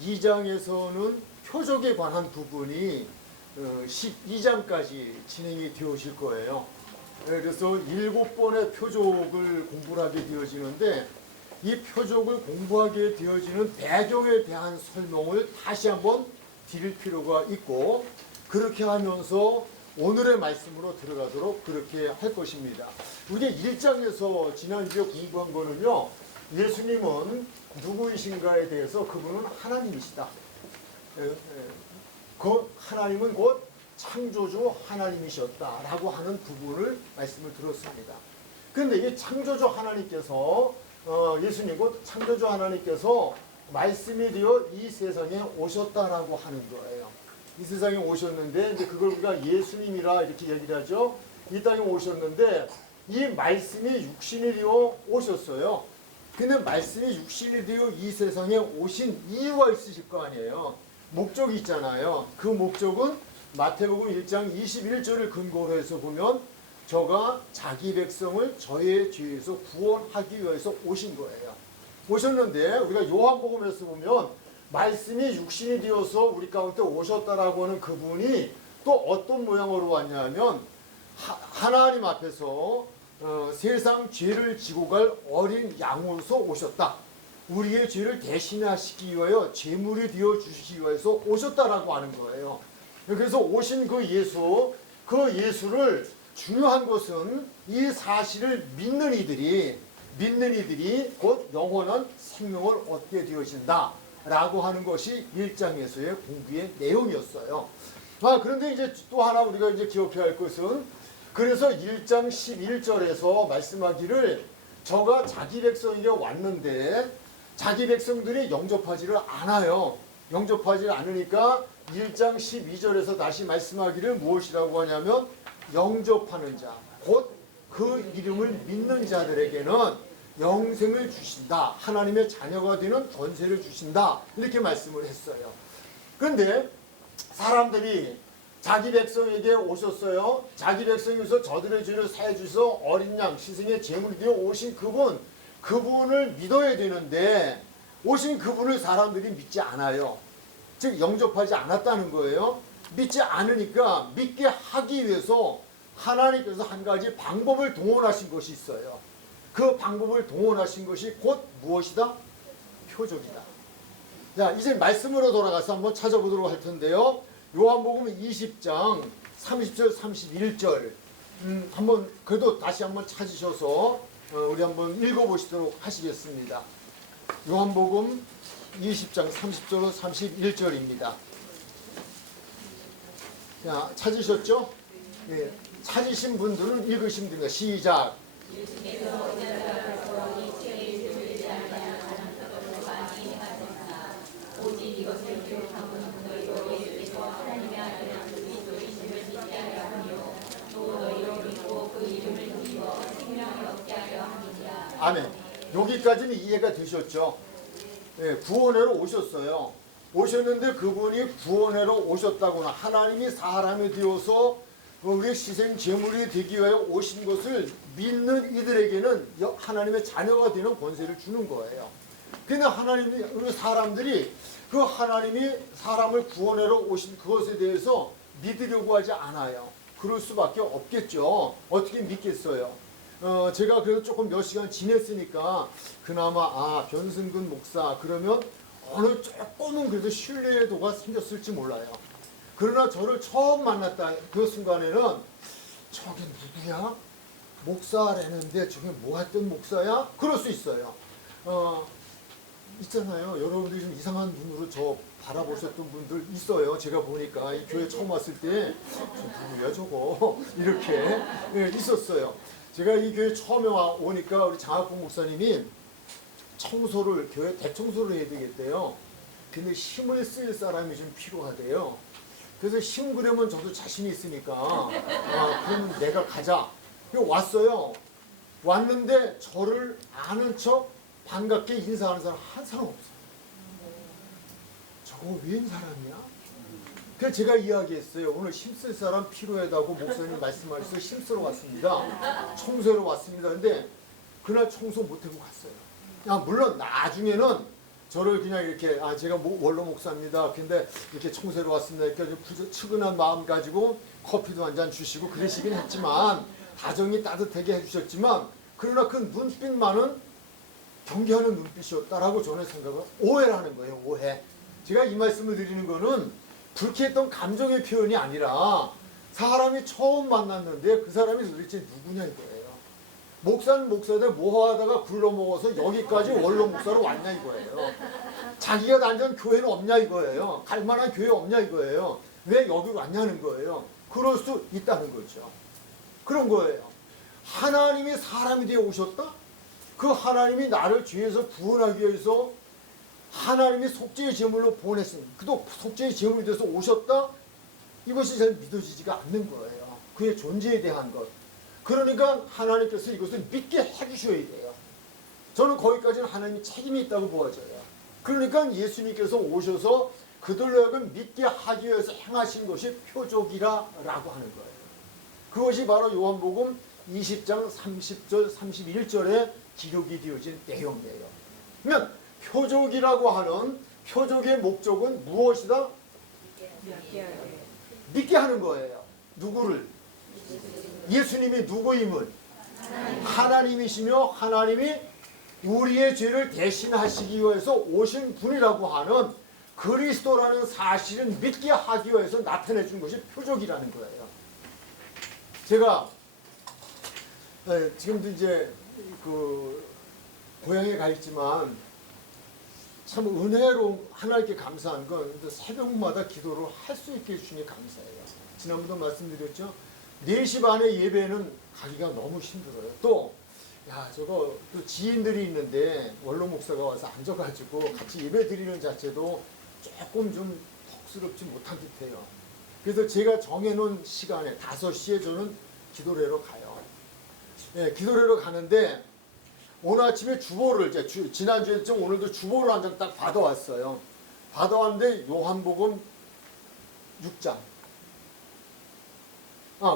12장에서는 표적에 관한 부분이 12장까지 진행이 되어질 거예요. 그래서 7번의 표적을 공부를 하게 되어지는데 이 표적을 공부하게 되어지는 배경에 대한 설명을 다시 한번 드릴 필요가 있고, 그렇게 하면서 오늘의 말씀으로 들어가도록 그렇게 할 것입니다. 우리 1장에서 지난주에 공부한 거는요, 예수님은 누구이신가에 대해서 그분은 하나님이시다. 그 하나님은 곧 창조주 하나님이셨다라고 하는 부분을 말씀을 들었습니다. 그런데 이 창조주 하나님께서 예수님 곧 창조주 하나님께서 말씀이 되어 이 세상에 오셨다라고 하는 거예요. 이 세상에 오셨는데 이제 그걸 우리가 예수님이라 이렇게 얘기를 하죠. 이 땅에 오셨는데 이 말씀이 육신이 되어 오셨어요. 근데 말씀이 육신이 되어 이 세상에 오신 이유가 있으실 거 아니에요. 목적이 있잖아요. 그 목적은 마태복음 1장 21절을 근거로 해서 보면 저가 자기 백성을 저의 죄에서 구원하기 위해서 오신 거예요. 오셨는데 우리가 요한복음에서 보면 말씀이 육신이 되어서 우리 가운데 오셨다라고 하는 그분이 또 어떤 모양으로 왔냐면 하나님 앞에서 세상 죄를 지고 갈 어린 양으로서 오셨다. 우리의 죄를 대신하시기 위하여 제물이 되어 주시기 위해서 오셨다라고 하는 거예요. 그래서 오신 그 예수를 중요한 것은 이 사실을 믿는 이들이 곧 영원한 생명을 얻게 되어진다 라고 하는 것이 1장에서의 공부의 내용이었어요. 그런데 이제 또 하나 우리가 이제 기억해야 할 것은, 그래서 1장 11절에서 말씀하기를 저가 자기 백성에게 왔는데 자기 백성들이 영접하지를 않아요. 영접하지 않으니까 1장 12절에서 다시 말씀하기를 무엇이라고 하냐면 영접하는 자, 곧 그 이름을 믿는 자들에게는 영생을 주신다. 하나님의 자녀가 되는 권세를 주신다. 이렇게 말씀을 했어요. 그런데 사람들이 자기 백성에게 오셨어요. 자기 백성에서 저들의 죄를 사해 주셔서 어린 양 시승의 제물이 되어 오신 그분을 믿어야 되는데 오신 그분을 사람들이 믿지 않아요. 즉 영접하지 않았다는 거예요. 믿지 않으니까 믿게 하기 위해서 하나님께서 한 가지 방법을 동원하신 것이 있어요. 그 방법을 동원하신 것이 곧 무엇이다? 표적이다. 자, 이제 말씀으로 돌아가서 한번 찾아보도록 할 텐데요. 요한복음 20장 30절 31절 한번 그래도 다시 한번 찾으셔서 우리 한번 읽어보시도록 하시겠습니다. 요한복음 20장 30절 31절입니다. 자, 찾으셨죠? 네. 찾으신 분들은 읽으시면 됩니다. 시작. 아멘. 여기까지는 이해가 되셨죠? 네, 구원하러 오셨어요. 오셨는데 그분이 구원하러 오셨다거나 하나님이 사람이 되어서 우리의 희생 제물이 되기 위하여 오신 것을 믿는 이들에게는 하나님의 자녀가 되는 권세를 주는 거예요. 근데 우리 사람들이 그 하나님이 사람을 구원하러 오신 그것에 대해서 믿으려고 하지 않아요. 그럴 수밖에 없겠죠. 어떻게 믿겠어요? 제가 그래도 조금 몇 시간 지냈으니까 그나마 변승근 목사 그러면 어느 조금은 그래도 신뢰도가 생겼을지 몰라요. 그러나 저를 처음 만났다 그 순간에는 저게 누구야? 목사라는데 저게 뭐 했던 목사야? 그럴 수 있어요. 있잖아요. 여러분들이 좀 이상한 눈으로 저 바라보셨던 분들 있어요. 제가 보니까 이 교회 처음 왔을 때 저 누구야 저거 이렇게 있었어요. 제가 이 교회 처음에 오니까 우리 장학봉 목사님이 교회 대청소를 해야 되겠대요. 근데 힘을 쓸 사람이 좀 필요하대요. 그래서 힘 그러면 저도 자신이 있으니까 그러면 내가 가자. 왔어요. 왔는데 저를 아는 척 반갑게 인사하는 사람 한 사람 없어요. 저거 웬 사람이야? 그래서 제가 이야기했어요. 오늘 힘쓸 사람 필요하다고 목사님 말씀하셔서 힘쓰러 왔습니다. 청소하러 왔습니다. 근데 그날 청소 못하고 갔어요. 물론 나중에는 저를 그냥 이렇게 제가 원로 목사입니다. 근데 이렇게 청소로 왔습니다. 이렇게 측은한 마음 가지고 커피도 한 잔 주시고 그러시긴 했지만 다정히 따뜻하게 해주셨지만 그러나 그 눈빛만은 경계하는 눈빛이었다라고 저는 생각을 오해라는 거예요. 오해. 제가 이 말씀을 드리는 거는 불쾌했던 감정의 표현이 아니라 사람이 처음 만났는데 그 사람이 도대체 누구냐 이거예요. 목사는 목사인데 뭐 하다가 굴러먹어서 여기까지 원로 목사로 왔냐 이거예요. 자기가 다니던 교회는 없냐 이거예요. 갈 만한 교회 없냐 이거예요. 왜 여기로 왔냐는 거예요. 그럴 수 있다는 거죠. 그런 거예요. 하나님이 사람이 되어 오셨다? 그 하나님이 나를 죄에서 구원하기 위해서 하나님이 속죄의 제물로 보냈습니다. 그도 속죄의 제물이 돼서 오셨다? 이것이 잘 믿어지지가 않는 거예요. 그의 존재에 대한 것. 그러니까 하나님께서 이것을 믿게 해주셔야 돼요. 저는 거기까지는 하나님이 책임이 있다고 보아져요. 그러니까 예수님께서 오셔서 그들로 하여금 믿게 하기 위해서 행하신 것이 표적이라고 하는 거예요. 그것이 바로 요한복음 20장 30절 31절에 기록이 되어진 내용이에요. 그러면 표적이라고 하는 표적의 목적은 무엇이다? 믿게 하는 거예요. 누구를? 예수님이 누구임을? 하나님이시며 하나님이 우리의 죄를 대신하시기 위해서 오신 분이라고 하는 그리스도라는 사실을 믿게 하기 위해서 나타내 준 것이 표적이라는 거예요. 제가 지금도 이제 그 고향에 가 있지만 참 은혜로 하나님께 감사한 건 새벽마다 기도를 할 수 있게 해주시니 감사해요. 지난번도 말씀드렸죠. 4시 반에 예배는 가기가 너무 힘들어요. 또 또 지인들이 있는데 원로 목사가 와서 앉아가지고 같이 예배 드리는 자체도 조금 좀 턱스럽지 못한 듯해요. 그래서 제가 정해놓은 시간에 5시에 저는 기도를 하러 가요. 기도를 하러 가는데 오늘 아침에 주보를 지난주에 좀 오늘도 주보를 한 장 딱 받아왔어요. 받아왔는데 요한복음 6장.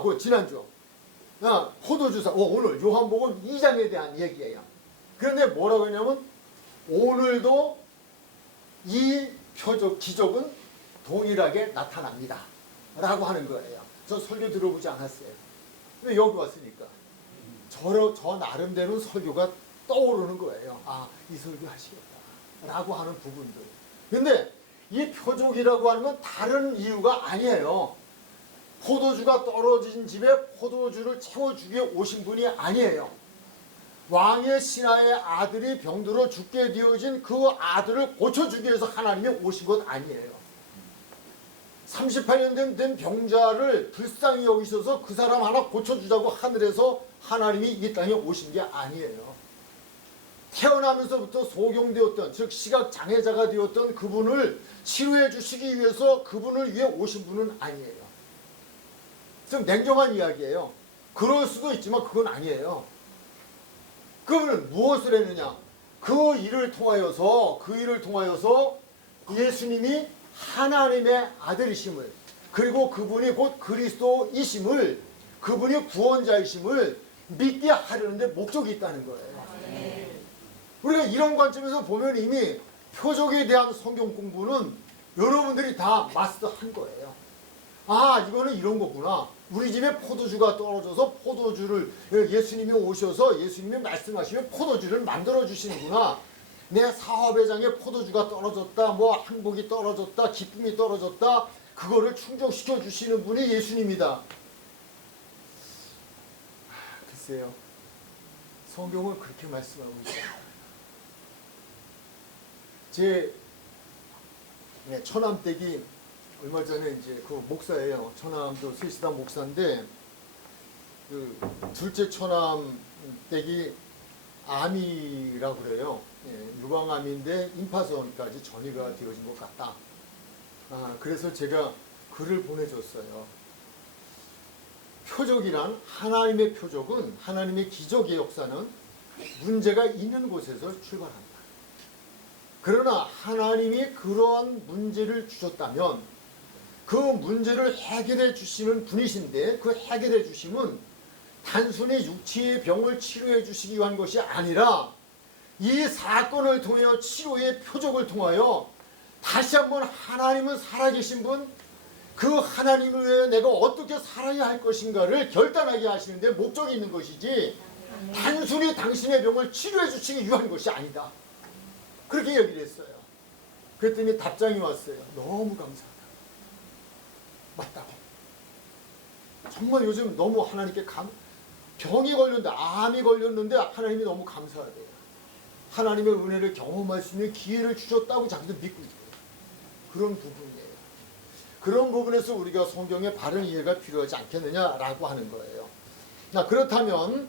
그 지난주. 포도주사. 오늘 요한복음 2장에 대한 얘기예요. 그런데 뭐라고 했냐면 오늘도 이 표적, 기적은 동일하게 나타납니다. 라고 하는 거예요. 저 설교 들어보지 않았어요. 근데 여기 왔으니까. 저 나름대로 설교가 떠오르는 거예요. 이 설교 하시겠다. 라고 하는 부분들. 근데 이 표적이라고 하는 건 다른 이유가 아니에요. 포도주가 떨어진 집에 포도주를 채워주기 위해 오신 분이 아니에요. 왕의 신하의 아들이 병들어 죽게 되어진 그 아들을 고쳐주기 위해서 하나님이 오신 것 아니에요. 38년 된 병자를 불쌍히 여기셔서 그 사람 하나 고쳐주자고 하늘에서 하나님이 이 땅에 오신 게 아니에요. 태어나면서부터 소경되었던, 즉 시각장애자가 되었던 그분을 치료해 주시기 위해서 그분을 위해 오신 분은 아니에요. 좀 냉정한 이야기예요. 그럴 수도 있지만 그건 아니에요. 그분은 무엇을 했느냐? 그 일을 통하여서 예수님이 하나님의 아들이심을, 그리고 그분이 곧 그리스도이심을, 그분이 구원자이심을 믿게 하려는데 목적이 있다는 거예요. 우리가 이런 관점에서 보면 이미 표적에 대한 성경 공부는 여러분들이 다 마스터한 거예요. 이거는 이런 거구나. 우리 집에 포도주가 떨어져서 포도주를 예수님이 오셔서 예수님이 말씀하시면 포도주를 만들어 주시는구나. 내 사업의 장에 포도주가 떨어졌다, 행복이 떨어졌다, 기쁨이 떨어졌다, 그거를 충족시켜 주시는 분이 예수님이다. 글쎄요, 성경은 그렇게 말씀하고 있어요. 제 처남댁이 얼마 전에 이제 그 목사예요. 처남도 세시당 목사인데 그 둘째 처남댁이 암이라고 그래요. 유방암인데 임파선까지 전이가 되어진 것 같다. 그래서 제가 글을 보내줬어요. 표적이란, 하나님의 표적은, 하나님의 기적의 역사는 문제가 있는 곳에서 출발한다. 그러나 하나님이 그러한 문제를 주셨다면 그 문제를 해결해 주시는 분이신데, 그 해결해 주심은 단순히 육체의 병을 치료해 주시기 위한 것이 아니라 이 사건을 통하여 치료의 표적을 통하여 다시 한번 하나님은 살아계신 분, 그 하나님을 위해 내가 어떻게 살아야 할 것인가를 결단하게 하시는데 목적이 있는 것이지 단순히 당신의 병을 치료해 주시기 위한 것이 아니다. 그렇게 얘기를 했어요. 그랬더니 답장이 왔어요. 너무 감사하다. 맞다고. 정말 요즘 너무 하나님께 병이 걸렸는데, 암이 걸렸는데 하나님이 너무 감사하대요. 하나님의 은혜를 경험할 수 있는 기회를 주셨다고 자기도 믿고 있대요. 그런 부분이에요. 그런 부분에서 우리가 성경의 바른 이해가 필요하지 않겠느냐라고 하는 거예요. 그렇다면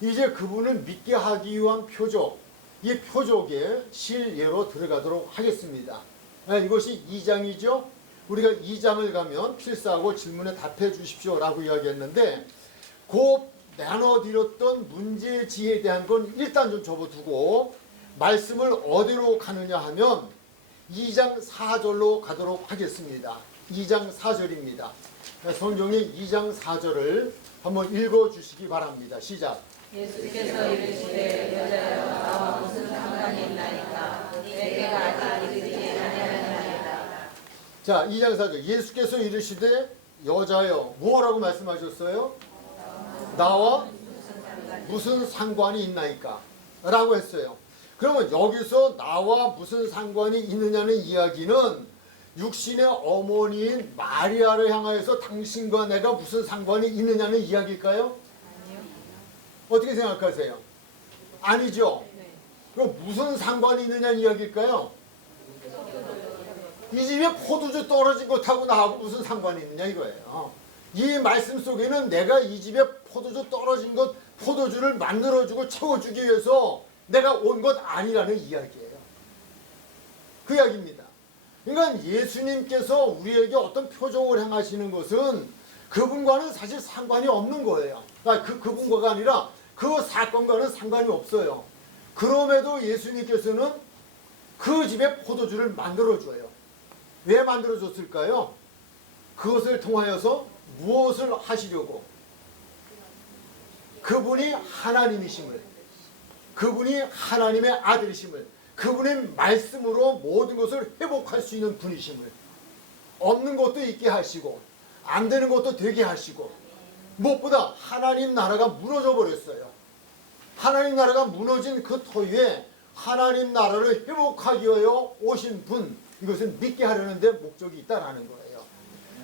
이제 그분을 믿게 하기 위한 표적, 이 표적의 실예로 들어가도록 하겠습니다. 이것이 2장이죠. 우리가 2장을 가면 필사하고 질문에 답해 주십시오 라고 이야기했는데, 그 나눠드렸던 문제지에 대한 건 일단 좀 접어두고 말씀을 어디로 가느냐 하면 2장 4절로 가도록 하겠습니다. 2장 4절입니다. 성경의 2장 4절을 한번 읽어주시기 바랍니다. 시작. 예수께서 이르시되 여자여 나와 무슨 상관이 있나이까 내가 아직 이르지 아니하였나이다. 자, 2장 4절. 예수께서 이르시되 여자여 뭐라고 말씀하셨어요? 나와 무슨 상관이 있나이까 라고 했어요. 그러면 여기서 나와 무슨 상관이 있느냐는 이야기는 육신의 어머니인 마리아를 향하여서 당신과 내가 무슨 상관이 있느냐는 이야기일까요? 아니요. 어떻게 생각하세요? 아니죠. 네. 그럼 무슨 상관이 있느냐는 이야기일까요? 이 집에 포도주 떨어진 것하고 나하고 무슨 상관이 있느냐 이거예요. 이 말씀 속에는 내가 이 집에 포도주 떨어진 것, 포도주를 만들어주고 채워주기 위해서 내가 온 것 아니라는 이야기예요. 그 이야기입니다. 그러니까 예수님께서 우리에게 어떤 표적을 행하시는 것은 그분과는 사실 상관이 없는 거예요. 그러니까 그분과가 아니라 그 사건과는 상관이 없어요. 그럼에도 예수님께서는 그 집에 포도주를 만들어줘요. 왜 만들어줬을까요? 그것을 통하여서 무엇을 하시려고? 그분이 하나님이심을, 그분이 하나님의 아들이심을, 그분의 말씀으로 모든 것을 회복할 수 있는 분이심을, 없는 것도 있게 하시고 안 되는 것도 되게 하시고, 무엇보다 하나님 나라가 무너져 버렸어요. 하나님 나라가 무너진 그 터위에 하나님 나라를 회복하기 위하여 오신 분, 이것을 믿게 하려는데 목적이 있다라는 거예요.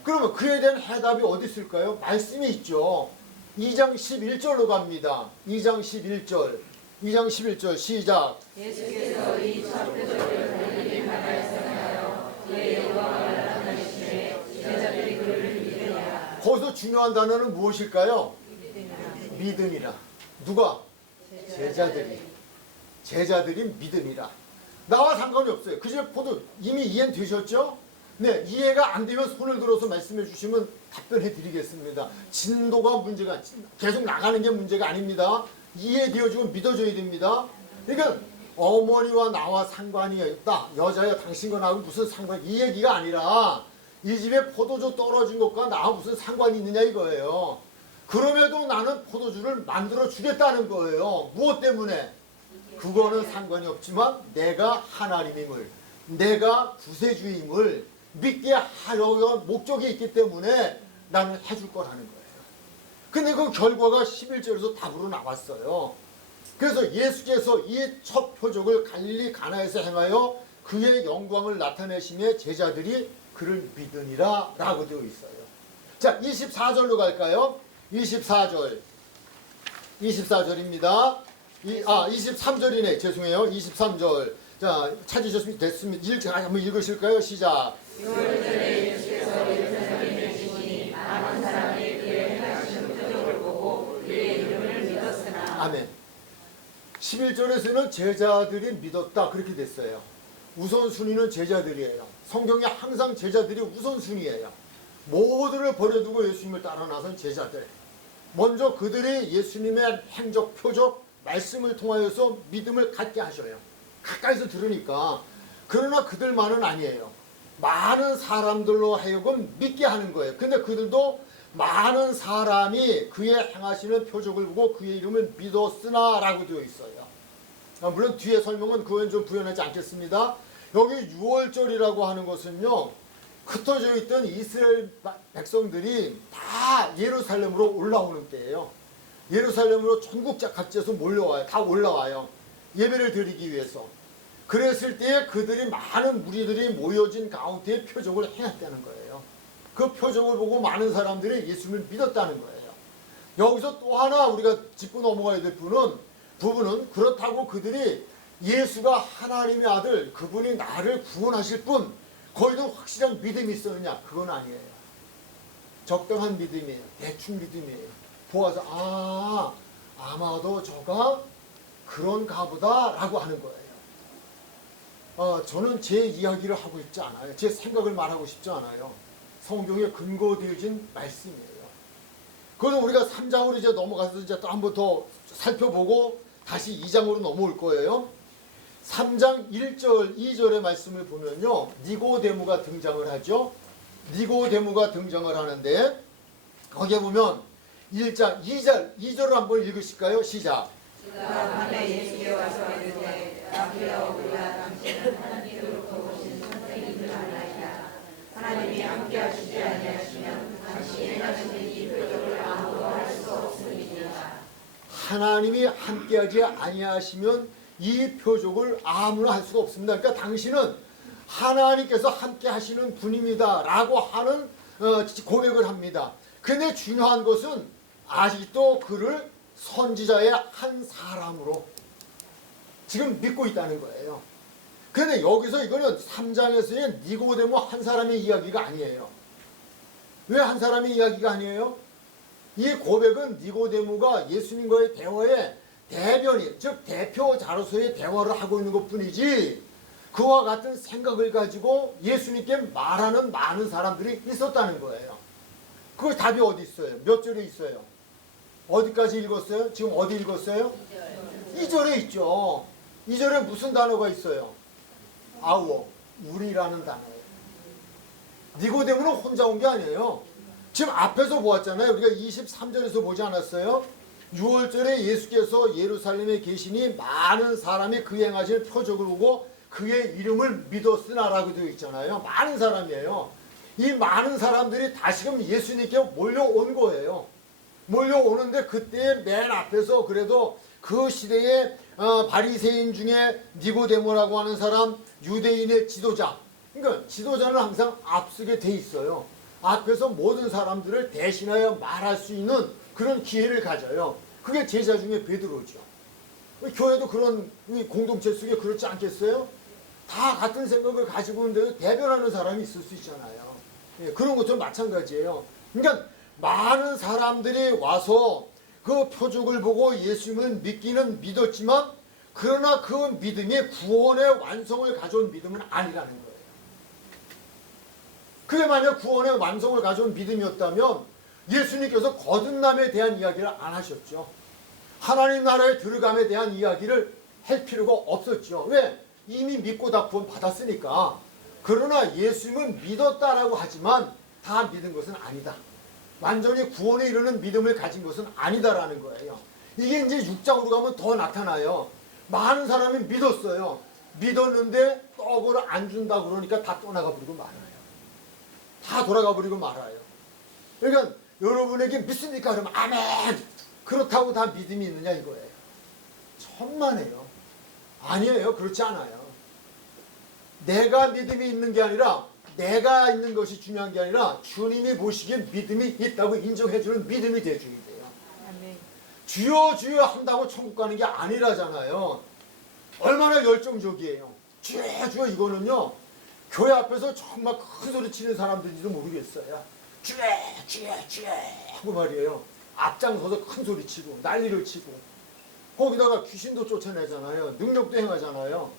그러면 그에 대한 해답이 어디 있을까요? 말씀이 있죠. 2장 11절로 갑니다. 2장 11절. 2장 11절 시작. 예수께서 이 첫 표적을 달리기 바다에서 행하여 그의 영광을 나타내시매 제자들이 그를 믿으니라. 거기서 중요한 단어는 무엇일까요? 믿음이라. 누가? 제자들이 믿음이라. 나와 상관이 없어요. 그 집에 포도 이미 이해는 되셨죠? 네, 이해가 안 되면 손을 들어서 말씀해 주시면 답변해 드리겠습니다. 진도가 문제가, 계속 나가는 게 문제가 아닙니다. 이해되어지고 믿어줘야 됩니다. 그러니까 어머니와 나와 상관이 있다. 여자야 당신과 나하고 무슨 상관이, 이 얘기가 아니라 이 집에 포도주 떨어진 것과 나와 무슨 상관이 있느냐 이거예요. 그럼에도 나는 포도주를 만들어 주겠다는 거예요. 무엇 때문에? 그거는 상관이 없지만 내가 하나님임을, 내가 구세주임을 믿게 하려고 목적이 있기 때문에 나는 해줄 거라는 거예요. 근데 그 결과가 11절에서 답으로 나왔어요. 그래서 예수께서 이 첫 표적을 갈릴리 가나에서 행하여 그의 영광을 나타내시며 제자들이 그를 믿으니라 라고 되어 있어요. 자, 24절로 갈까요? 24절. 24절입니다. 23절이네. 죄송해요. 23절. 자, 찾으셨으면 됐습니다. 한번 읽으실까요? 시작. 6월절에 예수께서 예루살렘에 계시니 많은 사람이 그의 행하시는 표적을 보고 그의 이름을 믿었으나. 아멘. 11절에서는 제자들이 믿었다 그렇게 됐어요. 우선순위는 제자들이에요. 성경에 항상 제자들이 우선순위예요. 모두를 버려두고 예수님을 따라 나선 제자들. 먼저 그들이 예수님의 행적, 표적, 말씀을 통하여서 믿음을 갖게 하셔요. 가까이서 들으니까. 그러나 그들만은 아니에요. 많은 사람들로 하여금 믿게 하는 거예요. 근데 그들도 많은 사람이 그의 행하시는 표적을 보고 그의 이름을 믿었으나 라고 되어 있어요. 물론 뒤에 설명은 그건 좀 부연하지 않겠습니다. 여기 6월절이라고 하는 것은요, 흩어져 있던 이스라엘 백성들이 다 예루살렘으로 올라오는 때예요. 예루살렘으로 전국 각지에서 몰려와요. 다 올라와요. 예배를 드리기 위해서. 그랬을 때 그들이 많은 무리들이 모여진 가운데 표적을 행했다는 거예요. 그 표적을 보고 많은 사람들이 예수님을 믿었다는 거예요. 여기서 또 하나 우리가 짚고 넘어가야 될 부분은 그렇다고 그들이 예수가 하나님의 아들, 그분이 나를 구원하실 분, 거기도 확실한 믿음이 있었느냐? 그건 아니에요. 적당한 믿음이에요. 대충 믿음이에요. 보아서 아마도 저가 그런가 보다라고 하는 거예요. 저는 제 이야기를 하고 싶지 않아요. 제 생각을 말하고 싶지 않아요. 성경에 근거되어진 말씀이에요. 그래서 우리가 3장으로 이제 넘어가서 이제 또 한 번 더 살펴보고 다시 2장으로 넘어올 거예요. 3장 1절, 2절의 말씀을 보면요, 니고데모가 등장을 하죠. 니고데모가 등장을 하는데 거기에 보면 1장 2절을 한번 읽으실까요? 시작. 그가 밤에 예수께 와서 이르되 라비여 우리가 당신은 하나님으로부터 오신 선생님을 알나이다. 하나님이 함께 하시지 아니하시면 당신이 행하시는 이 표적을 아무도 할 수 없음이니라. 하나님이 함께하지 아니하시면 이 표적을 아무나 할 수가 없습니다. 그러니까 당신은 하나님께서 함께 하시는 분입니다 라고 하는 고백을 합니다. 근데 중요한 것은 아직도 그를 선지자의 한 사람으로 지금 믿고 있다는 거예요. 그런데 여기서 이거는 3장에서의 니고데모 한 사람의 이야기가 아니에요. 왜 한 사람의 이야기가 아니에요? 이 고백은 니고데모가 예수님과의 대화의 대변인, 즉 대표자로서의 대화를 하고 있는 것뿐이지 그와 같은 생각을 가지고 예수님께 말하는 많은 사람들이 있었다는 거예요. 그 답이 어디 있어요? 몇 절에 있어요? 어디까지 읽었어요? 지금 어디 읽었어요? 2절에 있죠. 2절에 무슨 단어가 있어요? 아우어, 우리라는 단어예요. 니고데모는 혼자 온 게 아니에요. 지금 앞에서 보았잖아요. 우리가 23절에서 보지 않았어요? 6월절에 예수께서 예루살렘에 계시니 많은 사람이 그 행하실 표적을 보고 그의 이름을 믿었으나라고 되어 있잖아요. 많은 사람이에요. 이 많은 사람들이 다시금 예수님께 몰려온 거예요. 몰려오는데 그때 맨 앞에서 그래도 그 시대의 바리새인 중에 니고데모라고 하는 사람, 유대인의 지도자, 그러니까 지도자는 항상 앞서게 돼 있어요. 앞에서 모든 사람들을 대신하여 말할 수 있는 그런 기회를 가져요. 그게 제자 중에 베드로죠. 교회도 그런 공동체 속에 그렇지 않겠어요? 다 같은 생각을 가지고 있는데도 대변하는 사람이 있을 수 있잖아요. 그런 것도 마찬가지예요. 그러니까 많은 사람들이 와서 그 표적을 보고 예수님을 믿기는 믿었지만 그러나 그 믿음이 구원의 완성을 가져온 믿음은 아니라는 거예요. 그게 만약 구원의 완성을 가져온 믿음이었다면 예수님께서 거듭남에 대한 이야기를 안 하셨죠. 하나님 나라에 들어감에 대한 이야기를 할 필요가 없었죠. 왜? 이미 믿고 다 구원 받았으니까. 그러나 예수님은 믿었다라고 하지만 다 믿은 것은 아니다. 완전히 구원에 이르는 믿음을 가진 것은 아니다라는 거예요. 이게 이제 6장으로 가면 더 나타나요. 많은 사람이 믿었어요. 믿었는데 떡을 안 준다 그러니까 다 떠나가 버리고 말아요. 다 돌아가 버리고 말아요. 그러니까 여러분에게 믿습니까? 그러면 아멘! 그렇다고 다 믿음이 있느냐 이거예요. 천만에요. 아니에요. 그렇지 않아요. 내가 믿음이 있는 게 아니라 내가 있는 것이 중요한 게 아니라 주님이 보시기에 믿음이 있다고 인정해주는 믿음이 돼줘야 돼요. 아멘. 주여 주여 한다고 천국 가는 게 아니라잖아요. 얼마나 열정적이에요. 주여 주여 이거는요. 교회 앞에서 정말 큰 소리 치는 사람들인지도 모르겠어요. 주여 주여 주여 하고 말이에요. 앞장서서 큰 소리 치고 난리를 치고 거기다가 귀신도 쫓아내잖아요. 능력도 행하잖아요.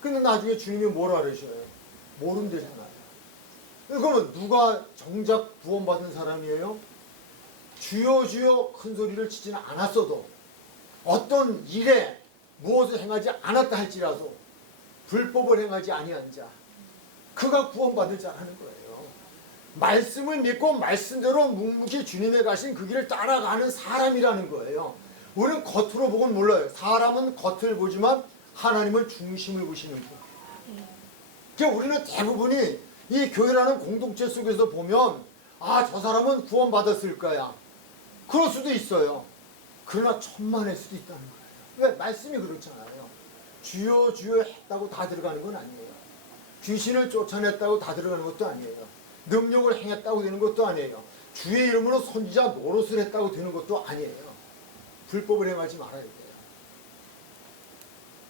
근데 나중에 주님이 뭐라 그러셔요? 모른대잖아요. 그러면 누가 정작 구원받은 사람이에요? 주여 주여 큰 소리를 치지는 않았어도 어떤 일에 무엇을 행하지 않았다 할지라도 불법을 행하지 아니한 자 그가 구원받을 자라는 거예요. 말씀을 믿고 말씀대로 묵묵히 주님의 가신 그 길을 따라가는 사람이라는 거예요. 우리는 겉으로 보고는 몰라요. 사람은 겉을 보지만 하나님은 중심을 보시는 분. 그러니까 우리는 대부분이 이 교회라는 공동체 속에서 보면 아, 저 사람은 구원받았을 거야. 그럴 수도 있어요. 그러나 천만일 수도 있다는 거예요. 왜? 말씀이 그렇잖아요. 주여 주여 했다고 다 들어가는 건 아니에요. 귀신을 쫓아냈다고 다 들어가는 것도 아니에요. 능력을 행했다고 되는 것도 아니에요. 주의 이름으로 선지자 노릇을 했다고 되는 것도 아니에요. 불법을 행하지 말아야 돼요.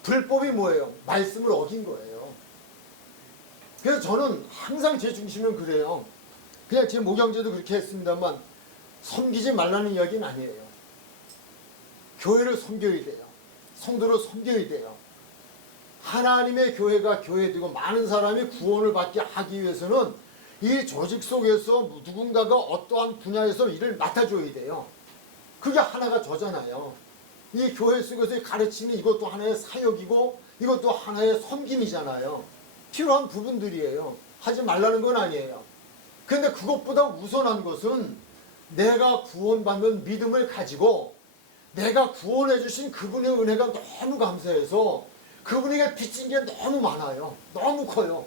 불법이 뭐예요? 말씀을 어긴 거예요. 그래서 저는 항상 제 중심은 그래요. 그냥 제 목양제도 그렇게 했습니다만 섬기지 말라는 이야기는 아니에요. 교회를 섬겨야 돼요. 성도를 섬겨야 돼요. 하나님의 교회가 교회되고 많은 사람이 구원을 받게 하기 위해서는 이 조직 속에서 누군가가 어떠한 분야에서 일을 맡아줘야 돼요. 그게 하나가 저잖아요. 이 교회 속에서의 가르침이 이것도 하나의 사역이고 이것도 하나의 섬김이잖아요. 필요한 부분들이에요. 하지 말라는 건 아니에요. 그런데 그것보다 우선한 것은 내가 구원받는 믿음을 가지고 내가 구원해 주신 그분의 은혜가 너무 감사해서 그분에게 빚진 게 너무 많아요. 너무 커요.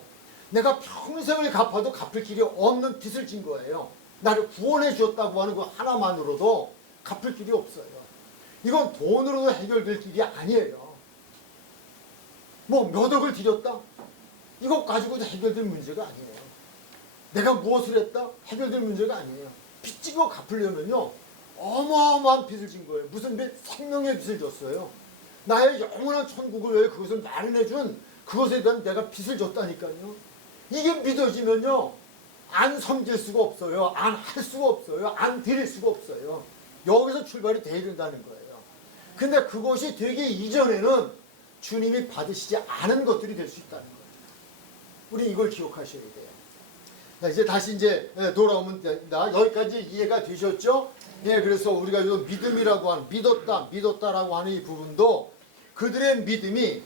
내가 평생을 갚아도 갚을 길이 없는 빚을 진 거예요. 나를 구원해 주었다고 하는 그 하나만으로도 갚을 길이 없어요. 이건 돈으로도 해결될 길이 아니에요. 뭐 몇 억을 드렸다? 이것 가지고도 해결될 문제가 아니에요. 내가 무엇을 했다? 해결될 문제가 아니에요. 빚진 거 갚으려면요 어마어마한 빚을 진 거예요. 무슨 빚? 생명의 빚을 졌어요. 나의 영원한 천국을 위해 그것을 마련해준 그것에 대한 내가 빚을 졌다니까요. 이게 믿어지면요 안 섬길 수가 없어요. 안 할 수가 없어요. 안 드릴 수가 없어요. 여기서 출발이 돼야 된다는 거예요. 근데 그것이 되기 이전에는 주님이 받으시지 않은 것들이 될 수 있다는 거예요. 우리 이걸 기억하셔야 돼요. 자, 이제 다시 이제 돌아오면 된다. 여기까지 이해가 되셨죠? 예, 그래서 우리가 요 믿음이라고 하는 믿었다라고 하는 이 부분도 그들의 믿음이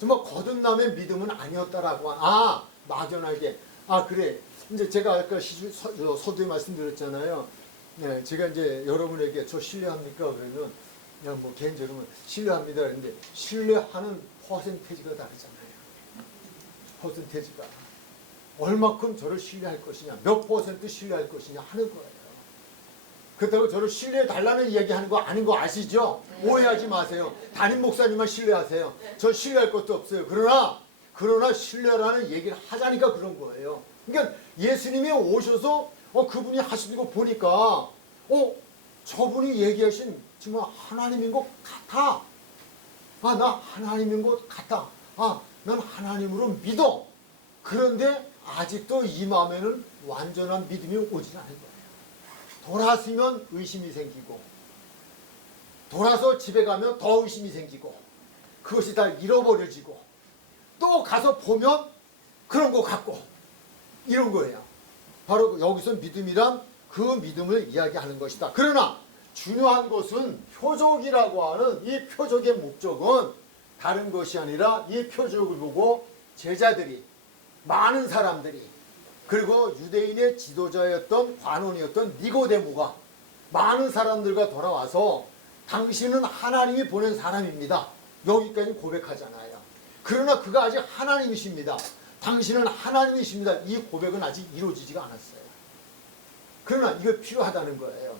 정말 거듭남의 믿음은 아니었다라고 하는 막연하게 그래 이제 제가 아까 서두에 말씀드렸잖아요. 예, 제가 이제 여러분에게 저 신뢰합니까? 그러면 그냥 뭐 개인적으로 신뢰합니다. 그런데 신뢰하는 퍼센테이지가 다르잖아요. 퍼센테이지가 얼마큼 저를 신뢰할 것이냐, 몇 퍼센트 신뢰할 것이냐 하는 거예요. 그렇다고 저를 신뢰해 달라는 이야기 하는 거 아닌 거 아시죠? 오해하지 마세요. 담임 목사님만 신뢰하세요. 저 신뢰할 것도 없어요. 그러나 신뢰라는 얘기를 하자니까 그런 거예요. 그러니까 예수님이 오셔서 그분이 하시는 거 보니까 저분이 얘기하신 정말 하나님인 것 같아. 나 하나님인 것 같다. 난 하나님으로 믿어. 그런데 아직도 이 마음에는 완전한 믿음이 오지 않은 거예요. 돌아서면 의심이 생기고 돌아서 집에 가면 더 의심이 생기고 그것이 다 잃어버려지고 또 가서 보면 그런 것 같고 이런 거예요. 바로 여기서 믿음이란 그 믿음을 이야기하는 것이다. 그러나 중요한 것은 표적이라고 하는 이 표적의 목적은 다른 것이 아니라 이 표적을 보고 제자들이 많은 사람들이 그리고 유대인의 지도자였던 관원이었던 니고데모가 많은 사람들과 돌아와서 당신은 하나님이 보낸 사람입니다. 여기까지 고백하잖아요. 그러나 그가 아직 하나님이십니다. 당신은 하나님이십니다. 이 고백은 아직 이루어지지가 않았어요. 그러나 이거 필요하다는 거예요.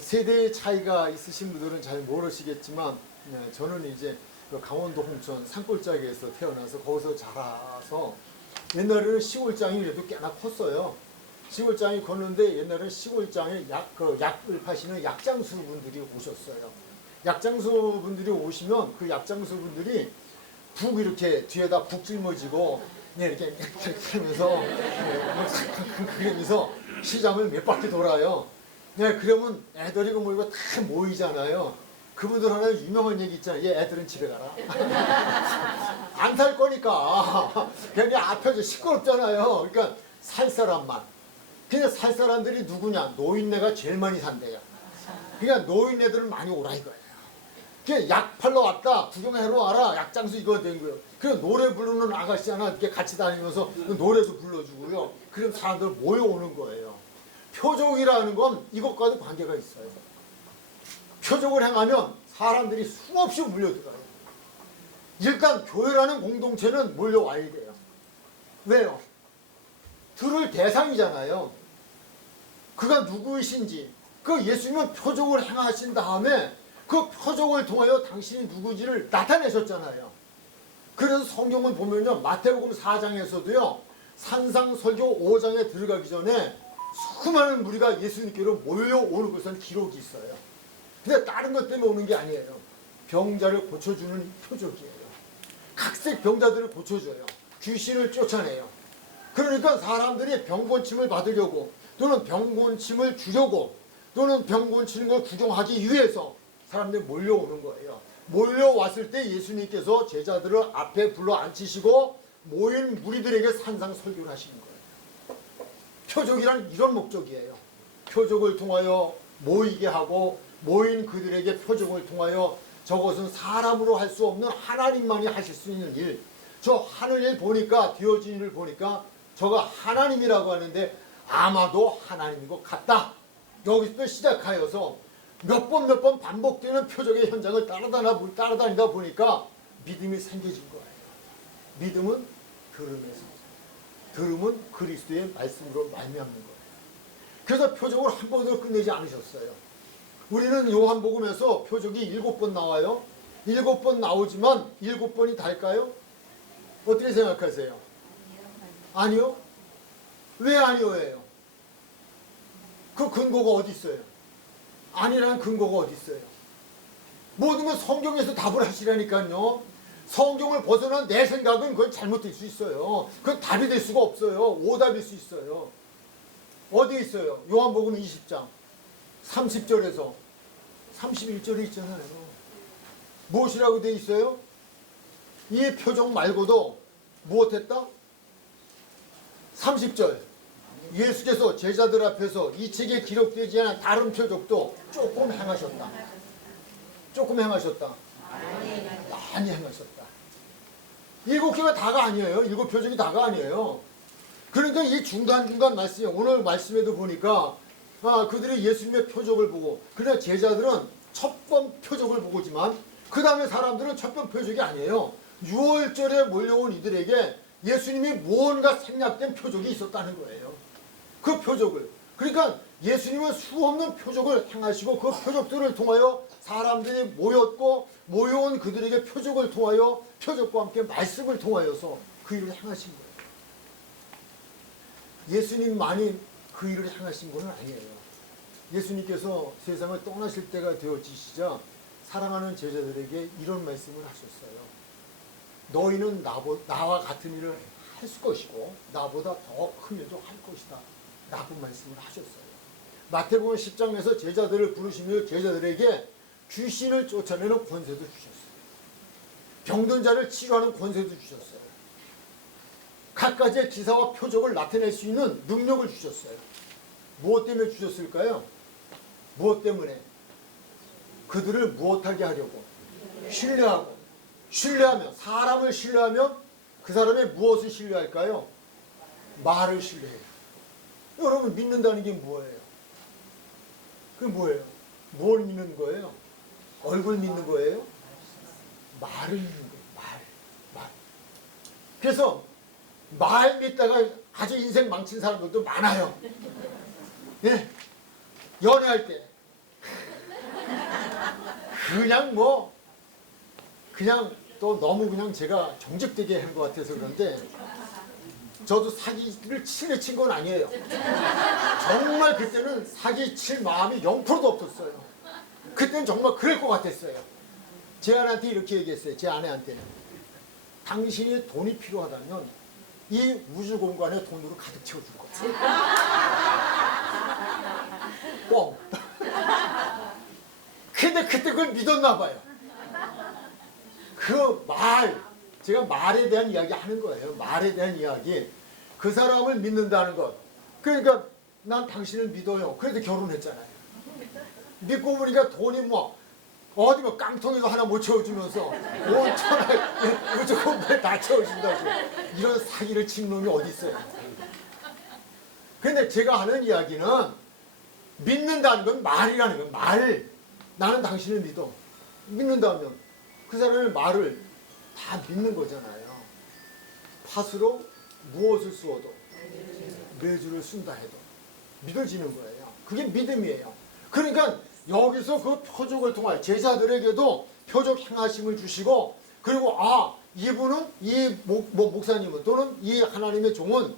세대의 차이가 있으신 분들은 잘 모르시겠지만 저는 이제 강원도 홍천 산골짜기에서 태어나서 거기서 자라서 옛날에는 시골장이 그래도 꽤나 컸어요. 시골장이 컸는데 옛날에는 시골장에 약을 파시는 약장수 분들이 오셨어요. 약장수 분들이 오시면 그 약장수 분들이 북 이렇게 뒤에다 북 짊어지고 이렇게 하면서 그러면서 시장을 몇 바퀴 돌아요. 그러면 애들이 모이고 다 모이잖아요. 그분들 하나 유명한 얘기 있잖아요. 얘 애들은 집에 가라. 안 살 거니까. 그냥 앞에서 시끄럽잖아요. 그러니까 살 사람만. 근데 살 사람들이 누구냐? 노인네가 제일 많이 산대요. 그러니까 노인네들은 많이 오라 이거예요. 그냥 약 팔러 왔다. 구경하러 와라. 약장수 이거 된 거예요. 그냥 노래 부르는 아가씨 하나 이렇게 같이 다니면서 노래도 불러주고요. 그럼 사람들 모여오는 거예요. 표적이라는 건 이것과도 관계가 있어요. 표적을 행하면 사람들이 수없이 몰려들어요. 일단 교회라는 공동체는 몰려와야 돼요. 왜요? 들을 대상이잖아요. 그가 누구이신지, 그 예수님은 표적을 행하신 다음에 그 표적을 통하여 당신이 누구지를 나타내셨잖아요. 그래서 성경을 보면요, 마태복음 4장에서도요, 산상설교 5장에 들어가기 전에 수많은 무리가 예수님께로 몰려오는 것은 기록이 있어요. 근데 다른 것 때문에 오는 게 아니에요. 병자를 고쳐주는 표적이에요. 각색 병자들을 고쳐줘요. 귀신을 쫓아내요. 그러니까 사람들이 병곤침을 받으려고, 또는 병곤침을 주려고, 또는 병곤치는 걸 구경하기 위해서 사람들이 몰려오는 거예요. 몰려왔을 때 예수님께서 제자들을 앞에 불러 앉히시고 모인 무리들에게 산상설교를 하시는 거예요. 표적이란 이런 목적이에요. 표적을 통하여 모이게 하고, 모인 그들에게 표적을 통하여 저것은 사람으로 할 수 없는 하나님만이 하실 수 있는 일, 저 하늘을 보니까, 되어진 일을 보니까 저가 하나님이라고 하는데 아마도 하나님인 것 같다. 여기서 시작하여서 몇 번 반복되는 표적의 현장을 따라다니다 보니까 믿음이 생겨진 거예요. 믿음은 들음에서, 들음은 그리스도의 말씀으로 말미암는 거예요. 그래서 표적을 한 번도 끝내지 않으셨어요. 우리는 요한복음에서 표적이 7번 나와요. 7번 나오지만 7번이 달까요? 어떻게 생각하세요? 아니요. 왜 아니요예요? 그 근거가 어디 있어요? 아니라는 근거가 어디 있어요? 모든 건 성경에서 답을 하시라니까요. 성경을 벗어난 내 생각은 그건 잘못될 수 있어요. 그건 답이 될 수가 없어요. 오답일 수 있어요. 어디에 있어요? 요한복음 20장 30절에서 31절에 있잖아요. 무엇이라고 되어 있어요? 이 표적 말고도 무엇했다? 30절 예수께서 제자들 앞에서 이 책에 기록되지 않은 다른 표적도 조금 행하셨다. 조금 행하셨다. 많이 행하셨다. 7개가 다가 아니에요. 7표적이 다가 아니에요. 그러니까 이 중간중간 말씀이 오늘 말씀에도 보니까 그들이 예수님의 표적을 보고, 그러나 제자들은 첫 번 표적을 보고지만 그 다음에 사람들은 첫 번 표적이 아니에요. 6월절에 몰려온 이들에게 예수님이 무언가 생략된 표적이 있었다는 거예요. 그 표적을, 그러니까 예수님은 수없는 표적을 행하시고 그 표적들을 통하여 사람들이 모였고, 모여온 그들에게 표적을 통하여, 표적과 함께 말씀을 통하여서 그 일을 행하신 거예요. 예수님만이 그 일을 행하신 것은 아니에요. 예수님께서 세상을 떠나실 때가 되어지시자 사랑하는 제자들에게 이런 말씀을 하셨어요. 너희는 나와 같은 일을 할 것이고 나보다 더 큰 일도 할 것이다 라고 말씀을 하셨어요. 마태복음 10장에서 제자들을 부르시며 제자들에게 귀신을 쫓아내는 권세도 주셨어요. 병든 자를 치료하는 권세도 주셨어요. 각가지의 기사와 표적을 나타낼 수 있는 능력을 주셨어요. 무엇 때문에 주셨을까요? 무엇 때문에? 그들을 무엇하게 하려고? 신뢰하고, 신뢰하면, 사람을 신뢰하면 그 사람의 무엇을 신뢰할까요? 말을 신뢰해요. 여러분, 믿는다는 게 뭐예요? 그게 뭐예요? 뭘 믿는 거예요? 얼굴 믿는 거예요? 말을 믿는 거예요. 말. 그래서 말 믿다가 아주 인생 망친 사람들도 많아요. 예, 연애할 때 그냥 또 너무 그냥 제가 정직되게 한 것 같아서 그런데, 저도 사기를 치네 친 건 아니에요. 정말 그때는 사기 칠 마음이 0%도 없었어요. 그때는 정말 그럴 것 같았어요. 제 아내한테 이렇게 얘기했어요. 제 아내한테는, 당신이 돈이 필요하다면 이 우주 공간에 돈으로 가득 채워줄 거야. 뻥. 근데 그때 그걸 믿었나 봐요. 그 말, 제가 말에 대한 이야기 하는 거예요. 말에 대한 이야기. 그 사람을 믿는다는 것. 그러니까 난 당신을 믿어요. 그래도 결혼했잖아요. 믿고 보니까 돈이 어디 깡통에도 하나 못 채워주면서 온 천하 우주 공간에 다 채워준다고. 이런 사기를 친 놈이 어디 있어요. 근데 제가 하는 이야기는 믿는다는 건 말이라는 건 말. 나는 당신을 믿어. 믿는다면 그 사람의 말을 다 믿는 거잖아요. 팥으로 무엇을 쏘어도 매주를 쓴다 해도 믿어지는 거예요. 그게 믿음이에요. 그러니까 여기서 그 표적을 통하여 제자들에게도 표적 행하심을 주시고, 그리고 이분은 이 목사님은 또는 이 하나님의 종은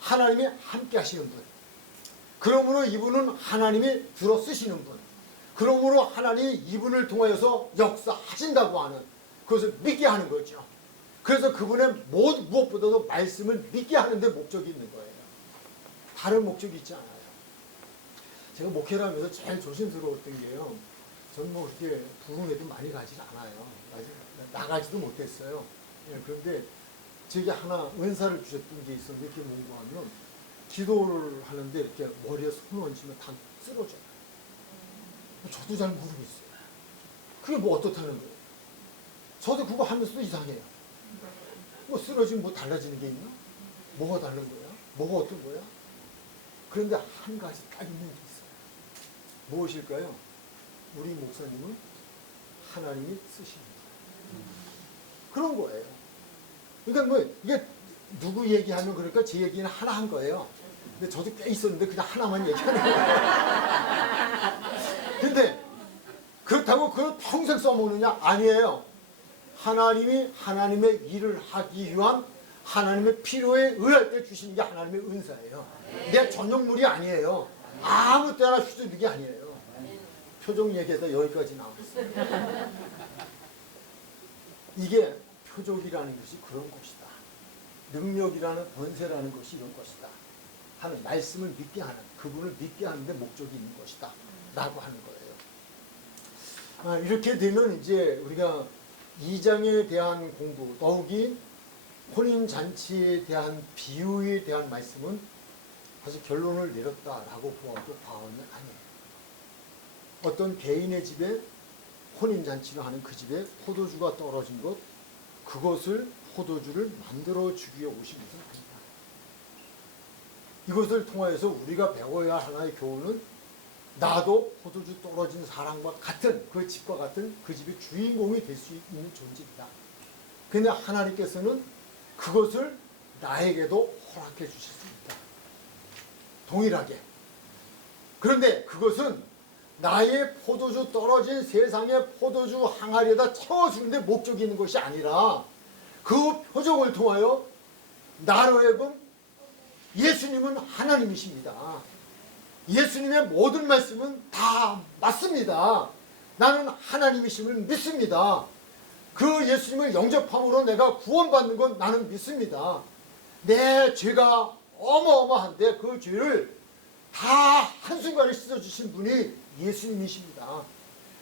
하나님이 함께 하시는 분, 그러므로 이분은 하나님이 들어 쓰시는 분, 그러므로 하나님이 이분을 통하여서 역사하신다고 하는 그것을 믿게 하는 거죠. 그래서 그분의 무엇보다도 말씀을 믿게 하는데 목적이 있는 거예요. 다른 목적이 있지 않아요. 제가 목회를 하면서 제일 조심스러웠던 게요, 저는 뭐 그렇게 부흥 애도 많이 가지 않아요. 아직 나가지도 못했어요. 예, 그런데 제게 하나 은사를 주셨던 게 있었는데, 이렇게 뭔가 하면 기도를 하는데 이렇게 머리에 손을 얹으면 다 쓰러져요. 저도 잘 모르겠어요. 그게 뭐 어떻다는 거예요. 저도 그거 하면서도 이상해요. 뭐 쓰러지면 뭐 달라지는 게 있나? 뭐가 다른 거야? 뭐가 어떤 거야? 그런데 한 가지 딱 있는 게 있어요. 무엇일까요? 우리 목사님은 하나님이 쓰십니다. 그런 거예요. 그러니까 뭐 이게 누구 얘기하면 그러니까 제 얘기는 하나 한 거예요. 근데 저도 꽤 있었는데 그냥 하나만 얘기하는 거예요. 근데 그렇다고 그걸 평생 써먹느냐? 아니에요. 하나님이 하나님의 일을 하기 위한 하나님의 필요에 의할 때 주시는 게 하나님의 은사예요. 내 전용물이 아니에요. 아무 때나 휘두르는 게 아니에요. 표적 얘기해서 여기까지 나왔어요. 이게 표적이라는 것이 그런 것이다. 능력이라는 권세라는 것이 이런 것이다 하는 말씀을 믿게 하는, 그분을 믿게 하는데 목적이 있는 것이다 라고 하는 거예요. 이렇게 되면 이제 우리가 2장에 대한 공부, 더욱이 혼인잔치에 대한 비유에 대한 말씀은 사실 결론을 내렸다라고 보아도 과언은 아니에요. 어떤 개인의 집에 혼인잔치를 하는 그 집에 포도주가 떨어진 것, 그것을 포도주를 만들어주기 위해 오신 것은 아니다. 이것을 통하여서 우리가 배워야 할 하나의 교훈은, 나도 포도주 떨어진 사람과 같은, 그 집과 같은 그 집의 주인공이 될 수 있는 존재이다. 근데 하나님께서는 그것을 나에게도 허락해 주실 수 있다. 동일하게. 그런데 그것은 나의 포도주 떨어진 세상의 포도주 항아리에다 채워주는 데 목적이 있는 것이 아니라, 그 표적을 통하여 나로 하여금 예수님은 하나님이십니다. 예수님의 모든 말씀은 다 맞습니다. 나는 하나님이심을 믿습니다. 그 예수님을 영접함으로 내가 구원받는 건 나는 믿습니다. 내 죄가 어마어마한데 그 죄를 다 한순간에 씻어주신 분이 예수님이십니다.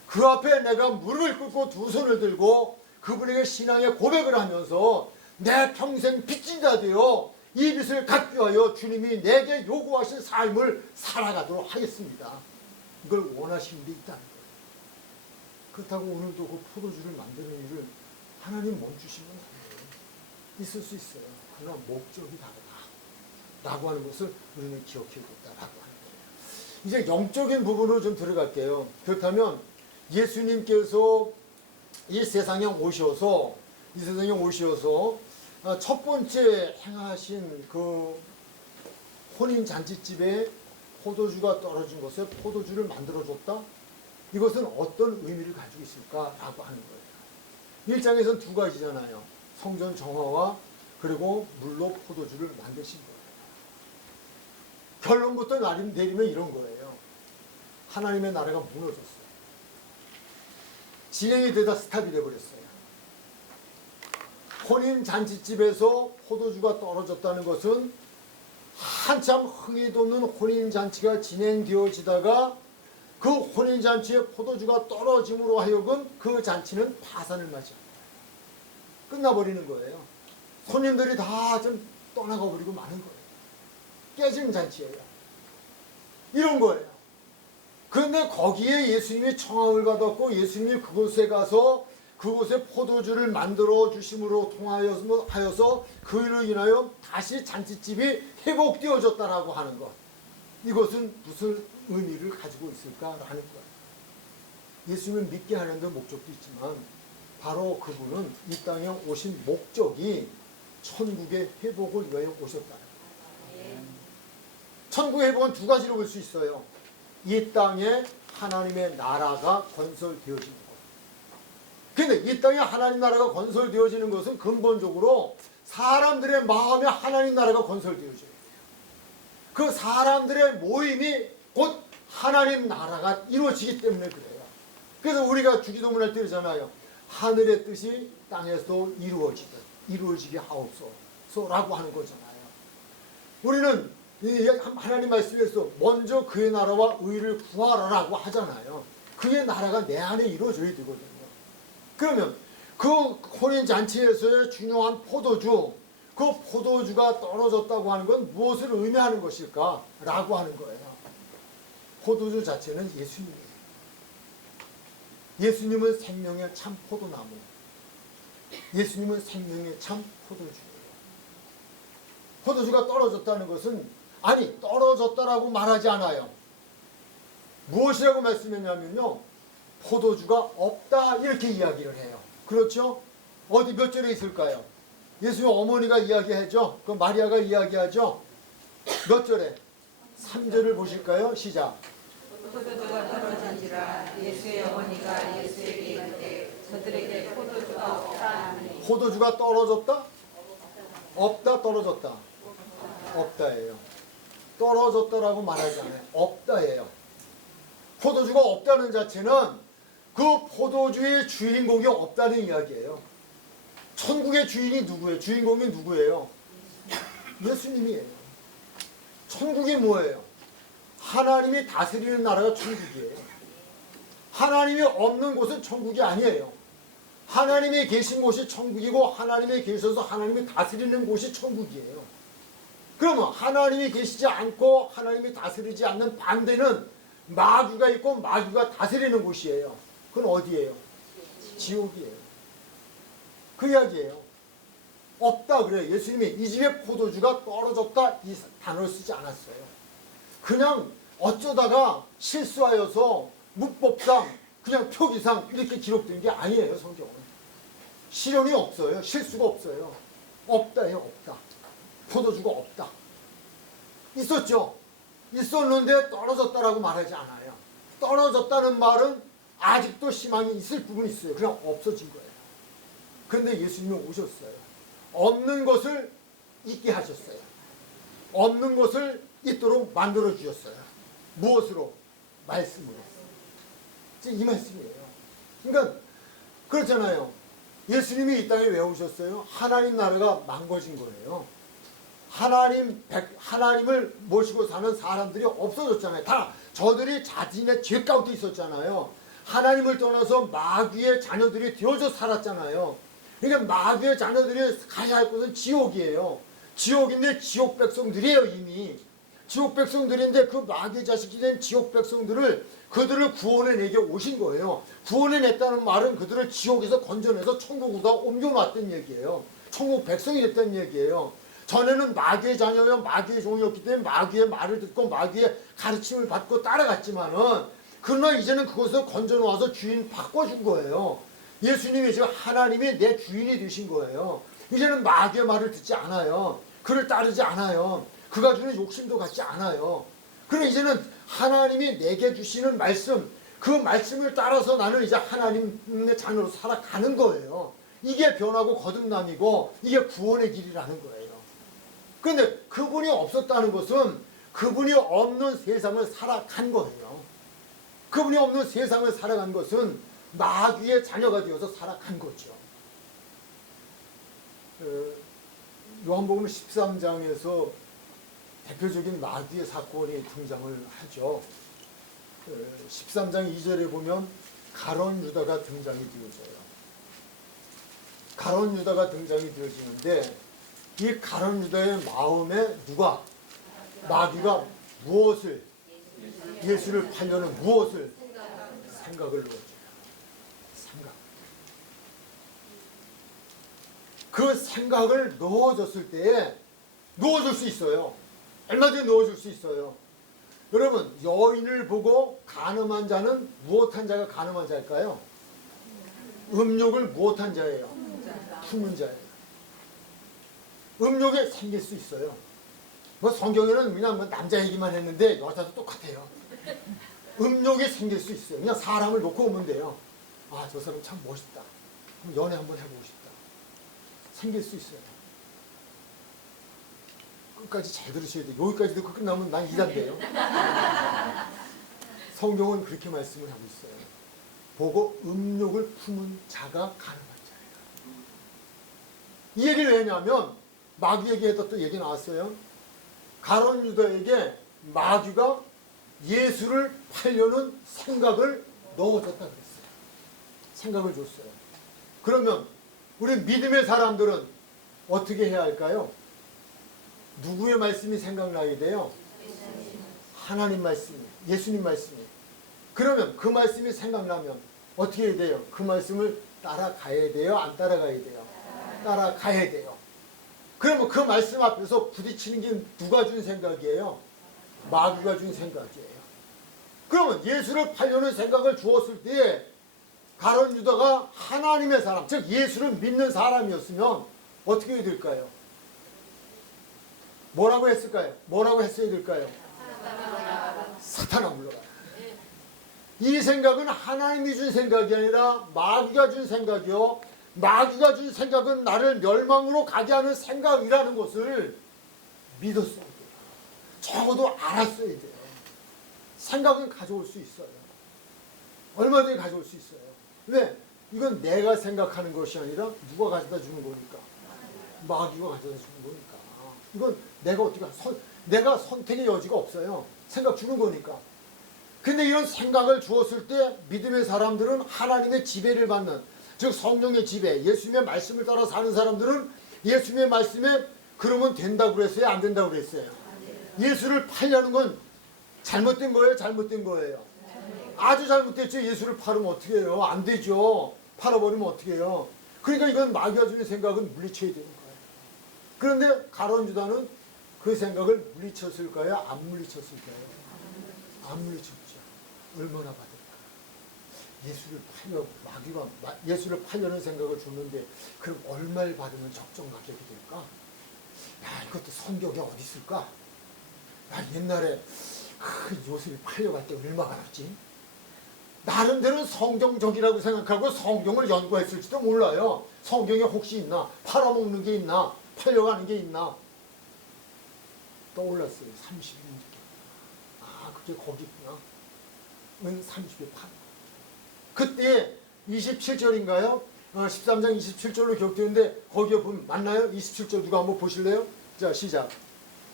그 앞에 내가 무릎을 꿇고 두 손을 들고 그분에게 신앙의 고백을 하면서 내 평생 빚진 자 되어 이 빚을 갚기 위하여 주님이 내게 요구하신 삶을 살아가도록 하겠습니다. 이걸 원하시는 게 있다는 거예요. 그렇다고 오늘도 그 포도주를 만드는 일을 하나님 멈추시면 안 돼요. 있을 수 있어요. 그러나 목적이 다르다 라고 하는 것을 우리는 기억해야겠다라고 하는 거예요. 이제 영적인 부분으로 좀 들어갈게요. 그렇다면 예수님께서 이 세상에 오셔서 첫 번째 행하신 그 혼인잔치집에 포도주가 떨어진 것에 포도주를 만들어줬다? 이것은 어떤 의미를 가지고 있을까라고 하는 거예요. 1장에서는 두 가지잖아요. 성전 정화와 그리고 물로 포도주를 만드신 거예요. 결론부터 내리면 이런 거예요. 하나님의 나라가 무너졌어요. 진행이 되다 스탑이 돼버렸어요. 혼인잔치집에서 포도주가 떨어졌다는 것은 한참 흥이 돋는 혼인잔치가 진행되어지다가 그 혼인잔치에 포도주가 떨어짐으로 하여금 그 잔치는 파산을 맞이합니다. 끝나버리는 거예요. 손님들이 다 좀 떠나가 버리고 마는 거예요. 깨지는 잔치예요. 이런 거예요. 그런데 거기에 예수님이 청함을 받았고 예수님이 그곳에 가서 그곳에 포도주를 만들어 주심으로 통하여서 그로 인하여 다시 잔치집이 회복되어졌다라고 하는 것. 이것은 무슨 의미를 가지고 있을까라는 거예요. 예수님을 믿게 하는 데 목적도 있지만 바로 그분은 이 땅에 오신 목적이 천국의 회복을 위하여 오셨다. 천국의 회복은 두 가지로 볼 수 있어요. 이 땅에 하나님의 나라가 건설되어지는 것. 그런데 이 땅에 하나님 나라가 건설되어지는 것은 근본적으로 사람들의 마음에 하나님 나라가 건설되어져요. 그 사람들의 모임이 곧 하나님 나라가 이루어지기 때문에 그래요. 그래서 우리가 주기도문 할 때 그러잖아요. 하늘의 뜻이 땅에서도 이루어지게 하옵소서라고 하는 거잖아요. 우리는 하나님 말씀에서 먼저 그의 나라와 의를 구하라라고 하잖아요. 그의 나라가 내 안에 이루어져야 되거든요. 그러면 그 혼인 잔치에서의 중요한 포도주, 그 포도주가 떨어졌다고 하는 건 무엇을 의미하는 것일까? 라고 하는 거예요. 포도주 자체는 예수님이에요. 예수님은 생명의 참 포도나무. 예수님은 생명의 참 포도주예요. 포도주가 떨어졌다는 것은 아니 떨어졌다라고 말하지 않아요. 무엇이라고 말씀했냐면요. 포도주가 없다 이렇게 이야기를 해요. 그렇죠? 어디 몇 절에 있을까요? 예수님 어머니가 이야기하죠. 그 마리아가 이야기하죠. 몇 절에? 3절을 보실까요? 시작. 포도주가 떨어진지라 예수의 어머니가 예수에게 이르되 저들에게 포도주가 없다 하니. 포도주가 떨어졌다? 없다 떨어졌다? 없다예요. 떨어졌다라고 말하지 않아요. 없다예요. 포도주가 없다는 자체는 그 포도주의 주인공이 없다는 이야기예요. 천국의 주인이 누구예요? 주인공이 누구예요? 예수님이에요. 천국이 뭐예요? 하나님이 다스리는 나라가 천국이에요. 하나님이 없는 곳은 천국이 아니에요. 하나님이 계신 곳이 천국이고 하나님이 계셔서 하나님이 다스리는 곳이 천국이에요. 그러면 하나님이 계시지 않고 하나님이 다스리지 않는 반대는 마귀가 있고 마귀가 다스리는 곳이에요. 그건 어디예요? 지옥이에요. 그 이야기예요. 없다 그래요. 예수님이 이 집에 포도주가 떨어졌다 이 단어를 쓰지 않았어요. 그냥 어쩌다가 실수하여서 문법상 그냥 표기상 이렇게 기록된 게 아니에요. 성경은. 실현이 없어요. 실수가 없어요. 없다예요. 없다. 포도주가 없다. 있었죠. 있었는데 떨어졌다라고 말하지 않아요. 떨어졌다는 말은 아직도 희망이 있을 부분이 있어요. 그냥 없어진 거예요. 그런데 예수님이 오셨어요. 없는 것을 있게 하셨어요. 없는 것을 있도록 만들어 주셨어요. 무엇으로? 말씀으로. 이 말씀이에요. 그러니까 그렇잖아요. 예수님이 이 땅에 왜 오셨어요? 하나님 나라가 망가진 거예요. 하나님을 모시고 사는 사람들이 없어졌잖아요. 다 저들이 자신의 죄 가운데 있었잖아요. 하나님을 떠나서 마귀의 자녀들이 되어져 살았잖아요. 그러니까 마귀의 자녀들이 가야 할 곳은 지옥이에요. 지옥인데 지옥 백성들이에요. 이미 지옥 백성들인데 그 마귀의 자식이 된 지옥 백성들을 그들을 구원해내게 오신 거예요. 구원해냈다는 말은 그들을 지옥에서 건져내서 천국으로 옮겨놨다는 얘기예요. 천국 백성이 됐다는 얘기예요. 전에는 마귀의 자녀여 마귀의 종이었기 때문에 마귀의 말을 듣고 마귀의 가르침을 받고 따라갔지만은 그러나 이제는 그것을 건져놓아서 주인 바꿔준 거예요. 예수님이 지금 하나님이 내 주인이 되신 거예요. 이제는 마귀의 말을 듣지 않아요. 그를 따르지 않아요. 그가 주는 욕심도 갖지 않아요. 그래 이제는 하나님이 내게 주시는 말씀, 그 말씀을 따라서 나는 이제 하나님의 자녀로 살아가는 거예요. 이게 변하고 거듭남이고 이게 구원의 길이라는 거예요. 그런데 그분이 없었다는 것은 그분이 없는 세상을 살아간 거예요. 그분이 없는 세상을 살아간 것은 마귀의 자녀가 되어서 살아간 거죠. 요한복음 13장에서 대표적인 마귀의 사건이 등장을 하죠. 13장 2절에 보면 가론 유다가 등장이 되어져요. 가론 유다가 등장이 되어지는데 이 가론 유다의 마음에 누가? 마귀가 무엇을? 예수를 팔려는 무엇을? 생각을 넣어줘요. 생각. 그 생각을 넣어줬을 때에 넣어줄 수 있어요. 얼마든지 넣어줄 수 있어요. 여러분, 여인을 보고 간음한 자는 무엇한 자가 간음한 자일까요? 음욕을 무엇한 자예요? 품은 자예요. 음욕이 생길 수 있어요. 뭐 성경에는 그냥 뭐 남자 얘기만 했는데 여자도 똑같아요. 음욕이 생길 수 있어요. 그냥 사람을 놓고 오면 돼요. 아, 저 사람 참 멋있다. 그럼 연애 한번 해보고 싶다. 생길 수 있어요. 끝까지 잘 들으셔야 돼요. 여기까지 듣고 끝나면 난 이단돼요. 성경은 그렇게 말씀을 하고 있어요. 보고 음욕을 품은 자가 가늠한 자예요. 이 얘기를 왜냐하면 마귀에게 또 얘기 나왔어요. 가룟 유다에게 마귀가 예수를 팔려는 생각을 넣어줬다 그랬어요. 생각을 줬어요. 그러면 우리 믿음의 사람들은 어떻게 해야 할까요? 누구의 말씀이 생각나게 돼요? 하나님 말씀이, 예수님 말씀이. 그러면 그 말씀이 생각나면 어떻게 해야 돼요? 그 말씀을 따라가야 돼요? 안 따라가야 돼요? 따라가야 돼요. 그러면 그 말씀 앞에서 부딪히는 게 누가 준 생각이에요? 마귀가 준 생각이에요. 그러면 예수를 팔려는 생각을 주었을 때에 가룟 유다가 하나님의 사람, 즉 예수를 믿는 사람이었으면 어떻게 해야 될까요? 뭐라고 했을까요? 뭐라고 했어야 될까요? 사탄아 물러가라. 이 생각은 하나님이 준 생각이 아니라 마귀가 준 생각이요. 마귀가 준 생각은 나를 멸망으로 가게 하는 생각이라는 것을 믿었어야 돼요. 적어도 알았어야 돼요. 생각은 가져올 수 있어요. 얼마든지 가져올 수 있어요. 왜? 이건 내가 생각하는 것이 아니라 누가 가져다 주는 거니까. 마귀가 가져다 주는 거니까. 이건 내가 어떻게 내가 선택의 여지가 없어요. 생각 주는 거니까. 근데 이런 생각을 주었을 때 믿음의 사람들은 하나님의 지배를 받는, 즉 성령의 지배, 예수님의 말씀을 따라 사는 사람들은 예수님의 말씀에 그러면 된다고 그랬어요? 안 된다고 그랬어요? 예수를 팔려는 건 잘못된 거예요? 잘못된 거예요? 아주 잘못됐죠. 예수를 팔으면 어떻게 해요? 안 되죠. 팔아버리면 어떻게 해요? 그러니까 이건 마귀가 주는 생각은 물리쳐야 되는 거예요. 그런데 가룟 유다는 그 생각을 물리쳤을까요? 안 물리쳤을까요? 안 물리쳤죠. 얼마나 받을까? 예수를 팔려, 마귀가 예수를 팔려는 생각을 줬는데 그럼 얼마를 받으면 적정 가격이 될까? 야, 이것도 성경에 어디 있을까? 야, 옛날에 요셉이 팔려갈 때 얼마 받았지? 나름대로 성경적이라고 생각하고 성경을 연구했을지도 몰라요. 성경에 혹시 있나? 팔아먹는 게 있나? 팔려가는 게 있나? 떠올랐어요. 30일. 아, 그게 거기 있구나. 은 30일 판. 그때 27절인가요? 13장 27절로 기록되는데 거기에 보면 맞나요? 27절 누가 한번 보실래요? 자, 시작.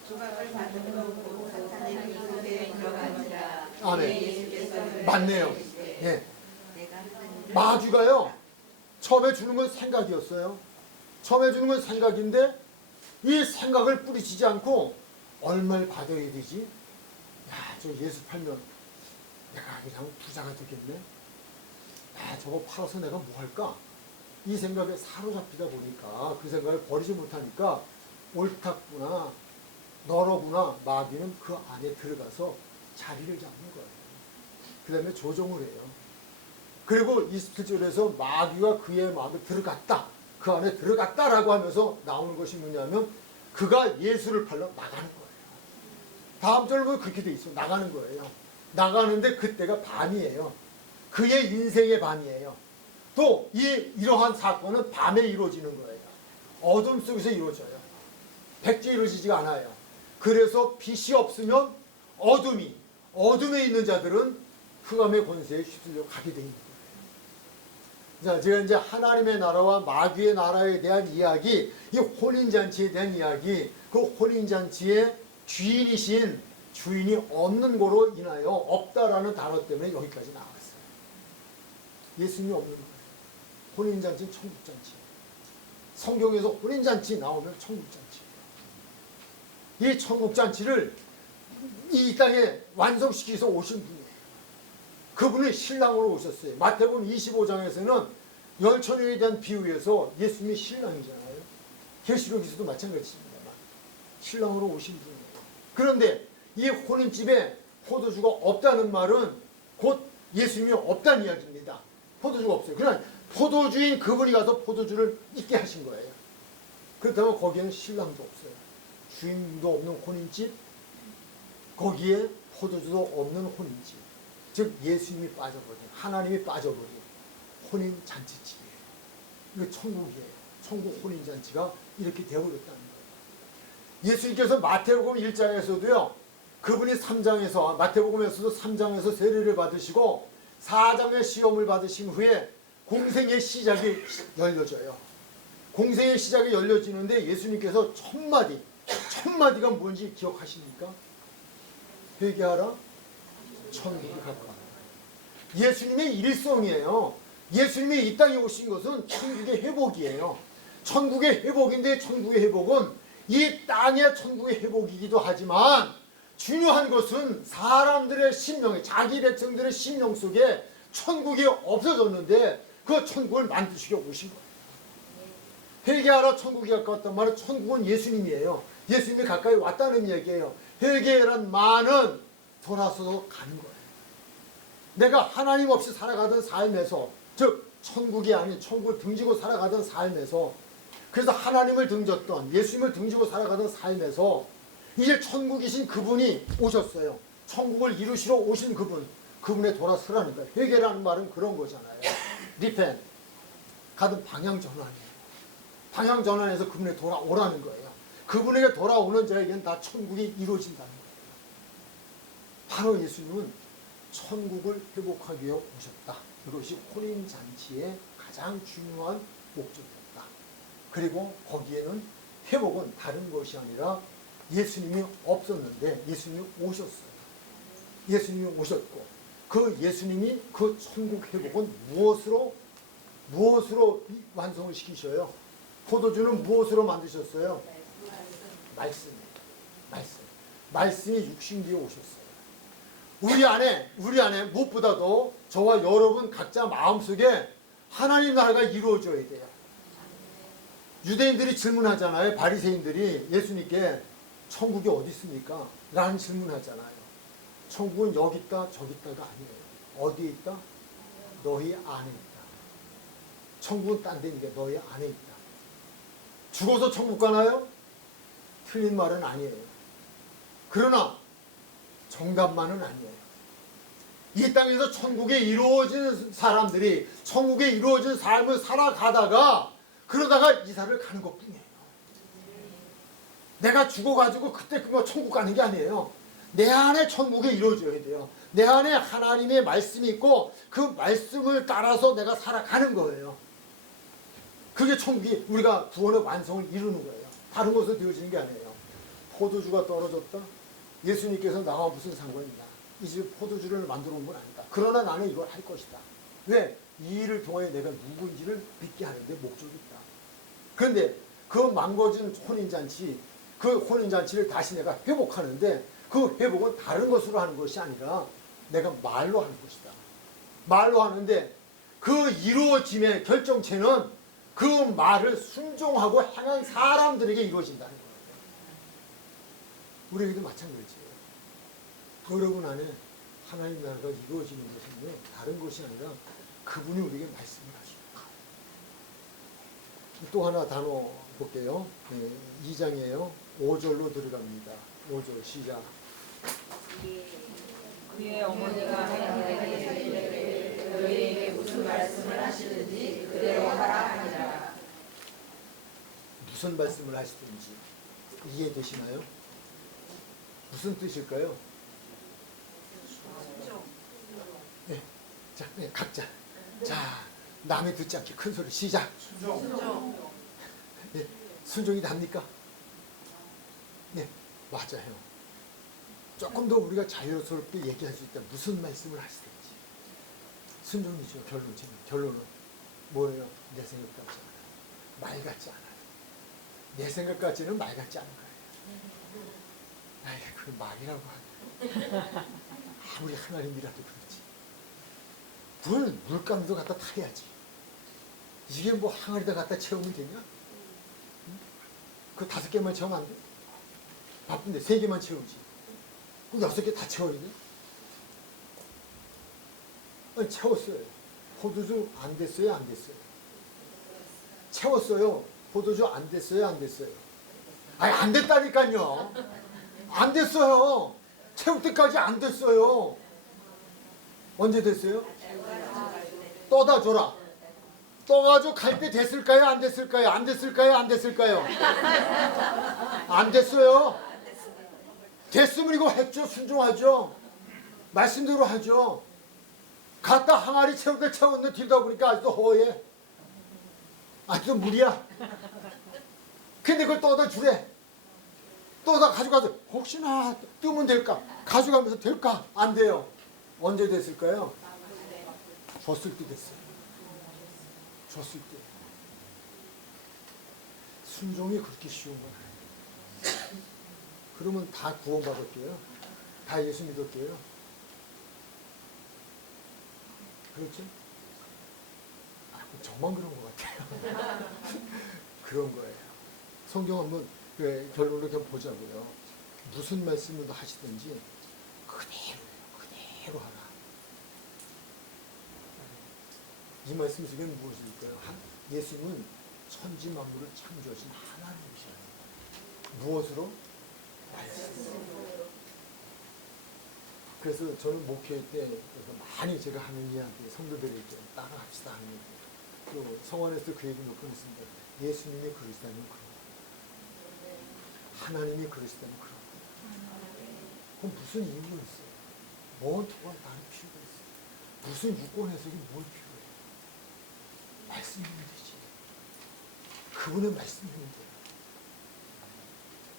조각을 받은 후 사탄의 그릇에 들어가니라. 아멘. 맞네요. 예. 마귀가요, 처음에 주는 건 생각이었어요. 처음에 주는 건 생각인데 이 생각을 뿌리치지 않고 얼마를 받아야 되지? 야, 저 예수 팔면 내가 그냥 부자가 되겠네. 야, 저거 팔아서 내가 뭐 할까? 이 생각에 사로잡히다 보니까 그 생각을 버리지 못하니까 옳다구나, 너로구나. 마귀는 그 안에 들어가서 자리를 잡는 거예요. 그 다음에 조종을 해요. 그리고 27절에서 마귀가 그의 마음에 들어갔다. 그 안에 들어갔다라고 하면서 나오는 것이 뭐냐면 그가 예수를 팔러 나가는 거예요. 다음 절로 보면 그렇게 돼 있어. 나가는 거예요. 나가는데 그때가 밤이에요. 그의 인생의 밤이에요. 또 이러한 사건은 밤에 이루어지는 거예요. 어둠 속에서 이루어져요. 백지에 이루어지지가 않아요. 그래서 빛이 없으면 어둠에 있는 자들은 흑암의 권세에 휩쓸려 가게 돼 있는 거예요. 자, 제가 이제 하나님의 나라와 마귀의 나라에 대한 이야기, 이 혼인잔치에 대한 이야기, 그 혼인잔치의 주인이 없는 거로 인하여 없다라는 단어 때문에 여기까지 나왔어요. 예수님이 없는 거예요. 혼인잔치는 천국잔치예요. 성경에서 혼인잔치 나오면 천국잔치예요. 이 천국잔치를 이 땅에 완성시키기 위해서 오신 분이에요. 그분이 신랑으로 오셨어요. 마태복음 25장에서는 열처녀에 대한 비유에서 예수님이 신랑이잖아요. 계시록에서도 마찬가지입니다만 신랑으로 오신 분이에요. 그런데 이 혼인집에 포도주가 없다는 말은 곧 예수님이 없다는 이야기입니다. 포도주가 없어요. 그러나 포도주인 그분이 가서 포도주를 있게 하신 거예요. 그렇다면 거기에는 신랑도 없어요. 주인도 없는 혼인집, 거기에 포도주도 없는 혼인집. 즉 예수님이 빠져버린, 하나님이 빠져버린 혼인잔치집이에요. 이거 천국이에요. 천국 혼인잔치가 이렇게 되어버렸다는 거예요. 예수님께서 마태복음 1장에서도요. 그분이 3장에서 마태복음에서도 3장에서 세례를 받으시고 4장의 시험을 받으신 후에 공생의 시작이 열려져요. 공생의 시작이 열려지는데 예수님께서 첫 마디가 뭔지 기억하십니까? 회개하라, 천국이 가까워. 예수님의 일성이에요. 예수님이 이 땅에 오신 것은 천국의 회복이에요. 천국의 회복인데 천국의 회복은 이 땅의 천국의 회복이기도 하지만 중요한 것은 사람들의 심령에, 자기 백성들의 심령 속에 천국이 없어졌는데 그 천국을 만드시게 오신 거예요. 회개하라 천국이 가까웠단 말은 천국은 예수님이에요. 예수님이 가까이 왔다는 얘기예요. 회개란 말은 돌아서서 가는 거예요. 내가 하나님 없이 살아가던 삶에서, 즉 천국이 아닌 천국을 등지고 살아가던 삶에서, 그래서 하나님을 등졌던 예수님을 등지고 살아가던 삶에서 이제 천국이신 그분이 오셨어요. 천국을 이루시러 오신 그분에 돌아서라는 거예요. 회개라는 말은 그런 거잖아요. 리펜, 가든 방향 전환이에요. 방향 전환해서 그분에 돌아오라는 거예요. 그분에게 돌아오는 자에게는 다 천국이 이루어진다는 거예요. 바로 예수님은 천국을 회복하기 위해 오셨다. 이것이 혼인잔치의 가장 중요한 목적이었다. 그리고 거기에는 회복은 다른 것이 아니라 예수님이 없었는데 예수님이 오셨어요. 예수님이 오셨고 그 예수님이 그 천국 회복은 무엇으로 완성을 시키셔요? 포도주는 무엇으로 만드셨어요? 말씀이에요. 말씀이 육신기에 오셨어요. 우리 안에 무엇보다도 저와 여러분 각자 마음속에 하나님 나라가 이루어져야 돼요. 유대인들이 질문하잖아요. 바리새인들이 예수님께 천국이 어디 있습니까? 라는 질문하잖아요. 천국은 여기 있다 저기 있다가 아니에요. 어디에 있다? 너희 안에 있다. 천국은 딴 데니까 너희 안에 있다. 죽어서 천국 가나요? 틀린 말은 아니에요. 그러나 정답만은 아니에요. 이 땅에서 천국에 이루어진 사람들이 천국에 이루어진 삶을 살아가다가 그러다가 이사를 가는 것뿐이에요. 내가 죽어가지고 그때 그거 천국 가는 게 아니에요. 내 안에 천국이 이루어져야 돼요. 내 안에 하나님의 말씀이 있고 그 말씀을 따라서 내가 살아가는 거예요. 그게 천국이 우리가 구원의 완성을 이루는 거예요. 다른 것으로 되어지는 게 아니에요. 포도주가 떨어졌다? 예수님께서 나와 무슨 상관이냐? 이 집에 포도주를 만들어 온 건 아니다. 그러나 나는 이걸 할 것이다. 왜? 이 일을 통해 내가 누구인지를 믿게 하는데 목적이 있다. 그런데 그 망가진 혼인잔치, 그 혼인잔치를 다시 내가 회복하는데 그 회복은 다른 것으로 하는 것이 아니라 내가 말로 하는 것이다. 말로 하는데 그 이루어짐의 결정체는 그 말을 순종하고 행한 사람들에게 이루어진다는 거예요. 우리에게도 마찬가지예요. 여러분 안에 하나님 나라가 이루어지는 것은 다른 것이 아니라 그분이 우리에게 말씀을 하십니다. 또 하나 단어 볼게요. 2장이에요. 5절로 들어갑니다. 5절 시작. 그의 어머니가 하나님에게 너희에게 무슨 말씀을 하시든지 그대로 하라 하니라. 무슨 말씀을 하시든지 이해되시나요? 무슨 뜻일까요? 네, 자, 네, 각자. 자, 남이 듣지 않게 큰 소리 시작. 순종. 네, 순종이 답니까? 네, 맞아요. 조금 더 우리가 자유스럽게 얘기할 수 있다. 무슨 말씀을 하시든지 순종이죠. 결론은 뭐예요? 내 생각 같지 않아요. 말 같지 않아요. 내 생각 같지는 말 같지 않은 거예요. 아이, 그 말이라고 하네. 아무리 하나님이라도 그렇지. 물감도 갖다 타야지. 이게 뭐 항아리다 갖다 채우면 되냐? 응? 그 5개만 채우면 안 돼? 바쁜데 3개만 채우지. 그 6개 다 채워야 돼? 아니, 채웠어요. 포도주 안 됐어요, 안 됐어요? 채웠어요. 포도주 안 됐어요, 안 됐어요? 아니, 안 됐다니까요. 안 됐어요. 채울 때까지 안 됐어요. 언제 됐어요? 떠다 줘라. 떠가지고 갈 때 됐을까요? 안 됐을까요? 안 됐을까요? 안 됐을까요? 안 됐어요. 됐으면 이거 했죠. 순종하죠. 말씀대로 하죠. 갔다 항아리 채울 때 채웠는데 뒤다 보니까 아직도 허해. 아직도 물이야. 근데 그걸 떠다 주래. 떠다 가져가서 혹시나 뜨면 될까? 가져가면서 될까? 안 돼요. 언제 됐을까요? 줬을 때 됐어요. 줬을 때. 순종이 그렇게 쉬운 거예요. 그러면 다 구원받았게요. 다 예수 믿었게요. 그렇죠? 아, 저만 그런 것 같아요. 그런 거예요. 성경 한번 결론을 좀 보자고요. 무슨 말씀을 하시든지 그대로 하라. 이 말씀 속에는 무엇일까요? 예수는 천지 만물을 창조하신 하나님이시라는 거예요. 무엇으로? 말씀. 그래서 저는 목회할 때 많이 제가 하는 이야기, 성도들에게 따라합시다 하는 얘기. 또 성원에서 그 얘기 몇 번 했습니다. 예수님이 그러시다면 그런 거예요. 하나님이 그러시다면 그런 거예요. 그럼 무슨 이유가 있어요? 뭔 토가 다른 필요가 있어요? 무슨 유권 해석이 뭘 필요해요? 말씀이면 되지. 그분의 말씀이면 돼요.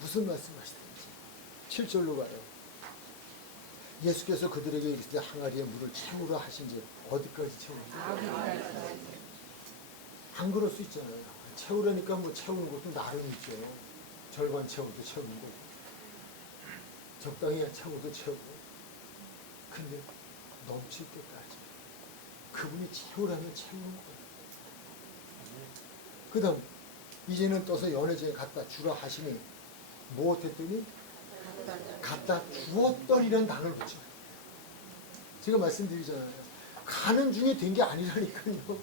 무슨 말씀하시든지. 7절로 가요. 예수께서 그들에게 이르시되 항아리에 물을 채우라 하신지 어디까지 채우는지 안 그럴 수 있잖아요. 채우라니까 뭐 채우는 것도 나름이죠. 절반 채워도 채우는 거고 적당히 채워도 채우고 근데 넘칠 때까지 그분이 채우라면 채우는 거예요. 그 다음 이제는 떠서 연회장에 갖다 주라 하시니 무엇했더니 갖다 주었더니라는 단어를 붙여요. 제가 말씀드리잖아요. 가는 중에 된 게 아니라니까요.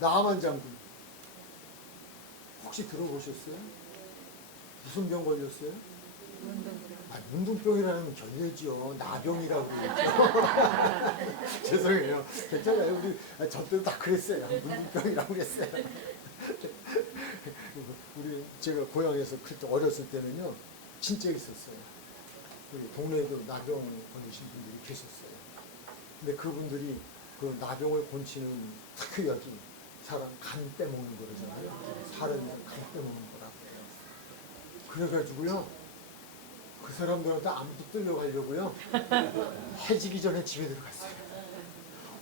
나아만 장군 혹시 들어보셨어요? 무슨 병 걸렸어요? 문둥병이라는 견례죠. 나병이라고 그러죠. 죄송해요. 괜찮아요. 우리 저 때도 다 그랬어요. 문둥병이라고 그랬어요. 우리 제가 고향에서 그때 어렸을 때는요 진짜 있었어요. 우리 동네에도 나병 걸리신 분들이 계셨어요. 근데 그분들이 그 나병을 고치는 특효약이 사람 간 빼먹는 거잖아요. 사람이 간 빼먹는 거라고 해요. 그래가지고요 그 사람들한테 안 붙들려 가려고요 해지기 전에 집에 들어갔어요.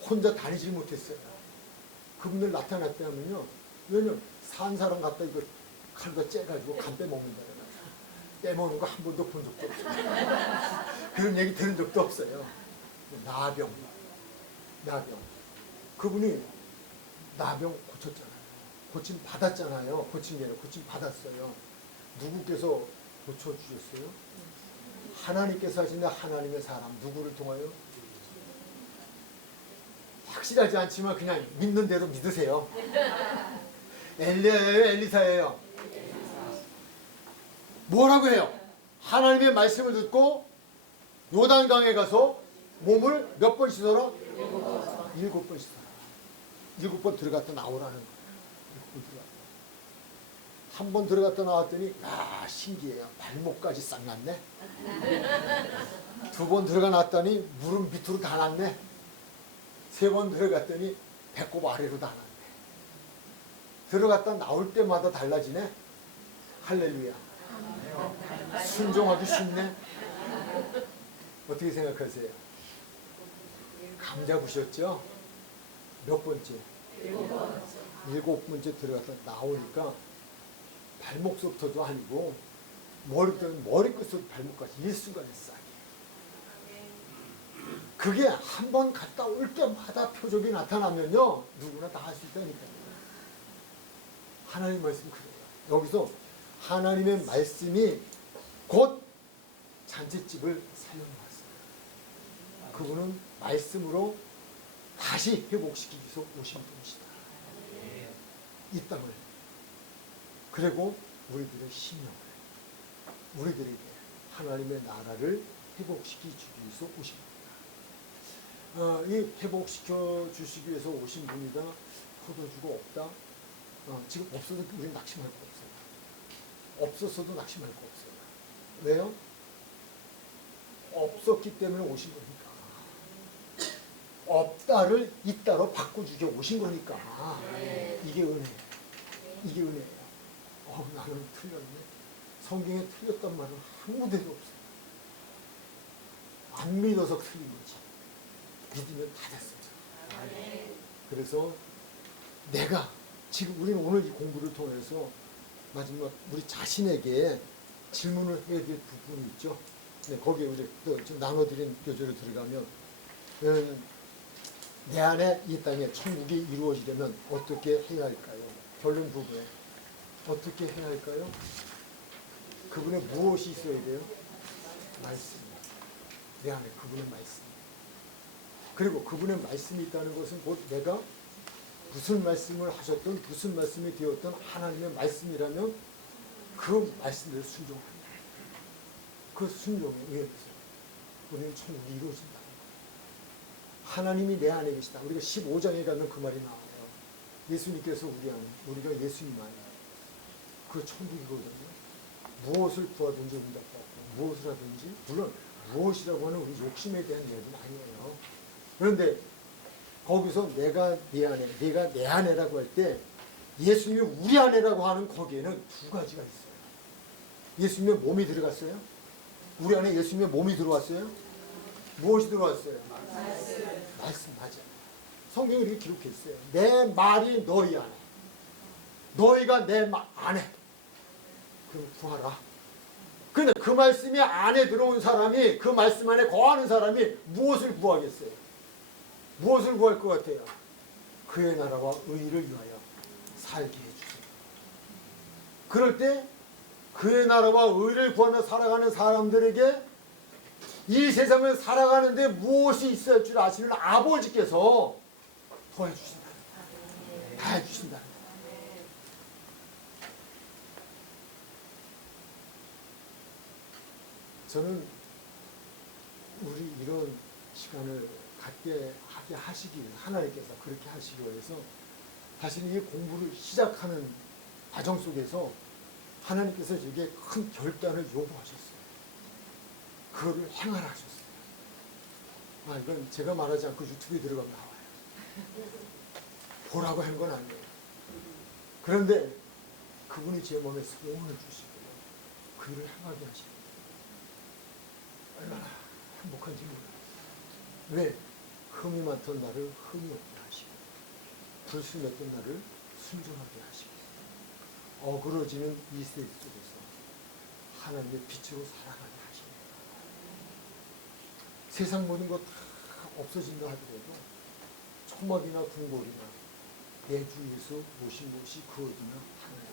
혼자 다니질 못했어요. 그분들 나타났다면요 왜냐면 산 사람 갖다 이거 칼로 째가지고 간 빼먹는다. 빼먹는 거 한 번도 본 적도 없어요. 그런 얘기 들은 적도 없어요. 나병. 그분이 나병 고쳤잖아요. 고침 받았잖아요. 고침 예로 고침 받았어요. 누구께서 고쳐주셨어요? 하나님께서 하신데 하나님의 사람 누구를 통하여? 확실하지 않지만 그냥 믿는 대로 믿으세요. 엘리야예요, 엘리사예요? 뭐라고 해요? 하나님의 말씀을 듣고 요단강에 가서 몸을 몇 번 씻어라? 7번 씻어라. 7번 들어갔다 나오라는 거예요. 7번 들어갔다. 한 번 들어갔다 나왔더니 야 신기해요. 발목까지 싹 났네. 2번 들어가 놨더니 무릎 밑으로 다 났네. 3번 들어갔더니 배꼽 아래로 다 났네. 들어갔다 나올 때마다 달라지네. 할렐루야. 순종하기 쉽네. 어떻게 생각하세요? 감자 부셨죠? 몇 번째? 7번째 들어갔다 나오니까 발목부터도 아니고 머리끝부터 발목까지 일순간에 싹. 그게 한 번 갔다 올 때마다 표적이 나타나면요 누구나 다 할 수 있다니까요. 하나님 말씀 그래요. 여기서 하나님의 말씀이 곧 잔치집을 살려놓았어요. 그분은 말씀으로 다시 회복시키기 위해서 오신 분이시다. 이 땅을. 그리고 우리들의 신령을, 우리들에게 하나님의 나라를 회복시켜 주기 위해서 오신 분이다. 이 회복시켜 주시기 위해서 오신 분이다. 포도주가 없다. 지금 없어도 우리는 낙심할 거 없어요. 없었어도 낙심할 거 없어요. 왜요? 없었기 때문에 오신 거니까. 없다를 있다로 바꿔주게 오신 거니까. 이게 은혜예요. 이게 은혜예요. 나는 틀렸네. 성경에 틀렸단 말은 한 군데도 없어요. 안 믿어서 틀린 거지. 믿으면 다 됐어요. 그래서 내가 지금 우리는 오늘 이 공부를 통해서 마지막 우리 자신에게 질문을 해야 될 부분이 있죠. 네, 거기에 우리 또 지금 나눠드린 교재로 들어가면 내 안에 이 땅에 천국이 이루어지려면 어떻게 해야 할까요? 결론 부분에 어떻게 해야 할까요? 그분의 무엇이 있어야 돼요? 말씀. 내 안에 그분의 말씀. 그리고 그분의 말씀이 있다는 것은 곧 내가 무슨 말씀을 하셨든 무슨 말씀이 되었든 하나님의 말씀이라면 그 말씀대로 순종합니다. 그 순종에 의해서 우리는 천국이 이루어진다. 하나님이 내 안에 계시다. 우리가 15장에 가면 그 말이 나와요. 예수님께서 우리 안에, 우리가 예수님 안에 그 천국이거든요. 무엇을 구하든지 응답받고 무엇을 하든지, 물론 무엇이라고 하는 우리 욕심에 대한 이야기는 아니에요. 그런데 거기서 내가 네 안에, 내가 내 안에라고 할 때 예수님이 우리 안에라고 하는 거기에는 두 가지가 있어요. 예수님의 몸이 들어갔어요? 우리 안에 예수님의 몸이 들어왔어요? 무엇이 들어왔어요? 말씀 맞아요. 성경이 이렇게 기록했어요. 내 말이 너희 안에, 너희가 내 안에. 그럼 구하라. 근데 그 말씀이 안에 들어온 사람이, 그 말씀 안에 거하는 사람이 무엇을 구하겠어요? 무엇을 구할 것 같아요? 그의 나라와 의를 위하여 살게 해주세요. 그럴 때 그의 나라와 의를 구하며 살아가는 사람들에게 이 세상을 살아가는데 무엇이 있어야 할 줄 아시는 아버지께서 도와주신다. 다 해주신다. 저는 우리 이런 시간을 갖게 하게 하시기 위해서, 하나님께서 그렇게 하시기 위해서 사실은 이 공부를 시작하는 과정 속에서 하나님께서 저에게 큰 결단을 요구하셨어요. 그거를 행하라 하셨어요. 이건 제가 말하지 않고 유튜브에 들어가면 나와요. 보라고 한 건 아니에요. 그런데 그분이 제 몸에 소원을 주시고요. 그 일을 행하게 하시고 얼마나 행복한지 몰라요. 왜? 흠이 많던 나를 흠이 없게 하시고 불순했던 나를 순종하게 하시고 어그러지는 이 세대 속에서 하나님의 빛으로 살아가게 하십니다. 세상 모든 것 다 없어진다 하더라도 초막이나 궁궐이나 내 주 예수 모신 곳이 그 어디나 하나님.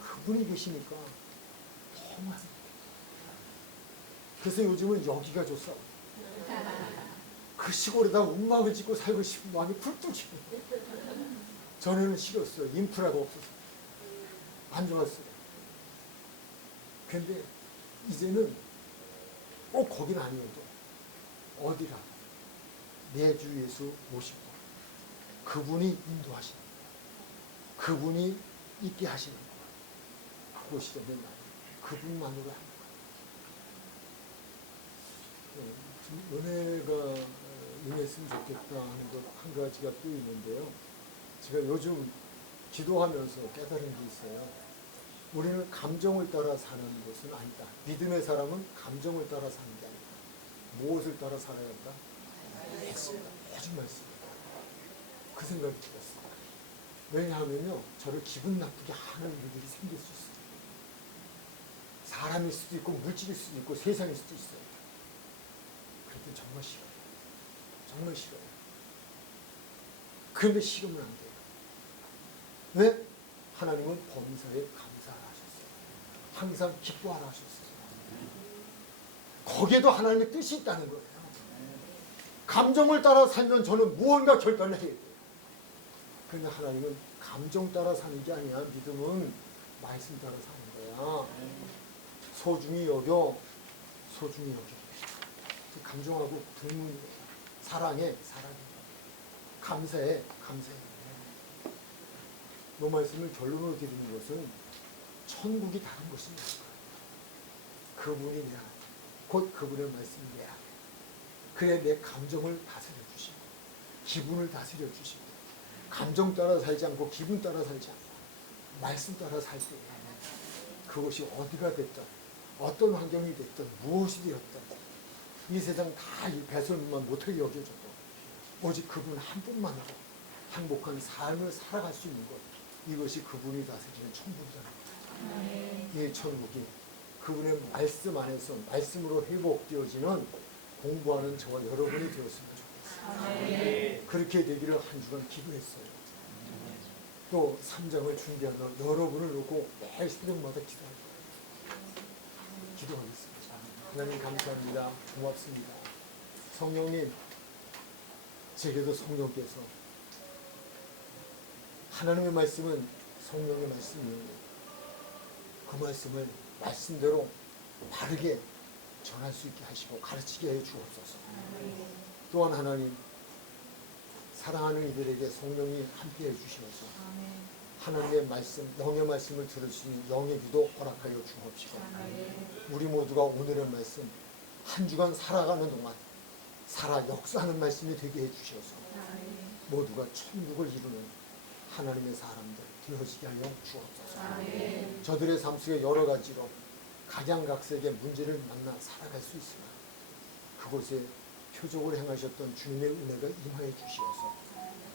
그분이 계시니까 너무 합니다. 그래서 요즘은 여기가 좋소. 그 시골에다 운막을 짓고 살고 싶은 마음이 굴뚝 튀고. 전에는 싫었어요. 인프라가 없어서. 안 좋았어요. 근데 이제는 꼭 거긴 아니어도 어디라 내 주 예수 모시고 그분이 인도하시는 거예요. 그분이 있게 하시는 거예요. 그것이 되면 그분만으로 하는 거예요. 은혜가 임했으면 좋겠다 하는 것 한 가지가 또 있는데요. 제가 요즘 기도하면서 깨달은 게 있어요. 우리는 감정을 따라 사는 것은 아니다. 믿음의 사람은 감정을 따라 사는 게 아니다. 무엇을 따라 살아야 한다? 말씀. 오직 말씀. 그 생각이 들었어요. 왜냐하면요, 저를 기분 나쁘게 하는 일들이 생길 수 있어요. 사람일 수도 있고 물질일 수도 있고 세상일 수도 있어요. 그럴 땐 정말 싫어요. 정말 싫어요. 그런데 싫으면 안 돼요. 왜? 하나님은 범사에 감사하라 하셨어요. 항상 기뻐하라 하셨어요. 거기에도 하나님의 뜻이 있다는 거예요. 감정을 따라 살면 저는 무언가 결단을 해야 돼요. 그런데 하나님은 감정 따라 사는 게 아니야. 믿음은 말씀 따라 사는 거야. 소중히 여겨, 소중히 여겨. 감정하고 불문이에요. 사랑해, 사랑해. 감사해, 감사해. 이 말씀을 결론으로 드리는 것은 천국이 다른 것입니다. 그분이 내 안에, 곧 그분의 말씀이 내 안에. 그래 내 감정을 다스려 주시고 기분을 다스려 주시고 감정 따라 살지 않고 기분 따라 살지 않고 말씀 따라 살 때 그것이 어디가 됐든 어떤 환경이 됐든 무엇이 되었든 이 세상 다 배설물만 못하게 여겨져도 오직 그분 한 분만으로 행복한 삶을 살아갈 수 있는 것, 이것이 그분이 다스리는 천국이잖아요. 이 천국이 그분의 말씀 안에서 말씀으로 회복되어지는 공부하는 저와 여러분이 되었으면 좋겠어요. 그렇게 되기를 한 주간 기도했어요. 또 3장을 준비하며 여러분을 놓고 매일 새벽마다 기도할 거예요. 기도하겠습니다. 하나님 감사합니다. 고맙습니다. 성령님, 제게도 성령께서 하나님의 말씀은 성령의 말씀이에요. 그 말씀을 말씀대로 바르게 전할 수 있게 하시고 가르치게 해 주옵소서. 또한 하나님, 사랑하는 이들에게 성령이 함께 해 주시면서 하나님의 말씀, 영의 말씀을 들을 수 있는 영의 기도 허락하여 주옵시고 우리 모두가 오늘의 말씀 한 주간 살아가는 동안 살아 역사하는 말씀이 되게 해 주셔서 모두가 천국을 이루는 하나님의 사람들 되어지게 하여 주옵소서. 저들의 삶 속에 여러 가지로 각양각색의 문제를 만나 살아갈 수 있으나 그곳에 표적을 행하셨던 주님의 은혜가 임하여 주시어서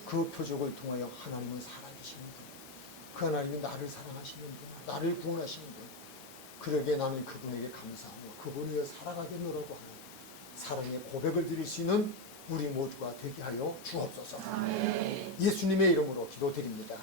그 표적을 통하여 하나님은 살아계시는 분, 그 하나님이 나를 사랑하시는 분, 나를 구원하시는 분, 그러기에 나는 그분에게 감사하고 그분을 위해 살아가겠노라고 하는 사랑의 고백을 드릴 수 있는 우리 모두가 되게 하여 주옵소서. 예수님의 이름으로 기도드립니다.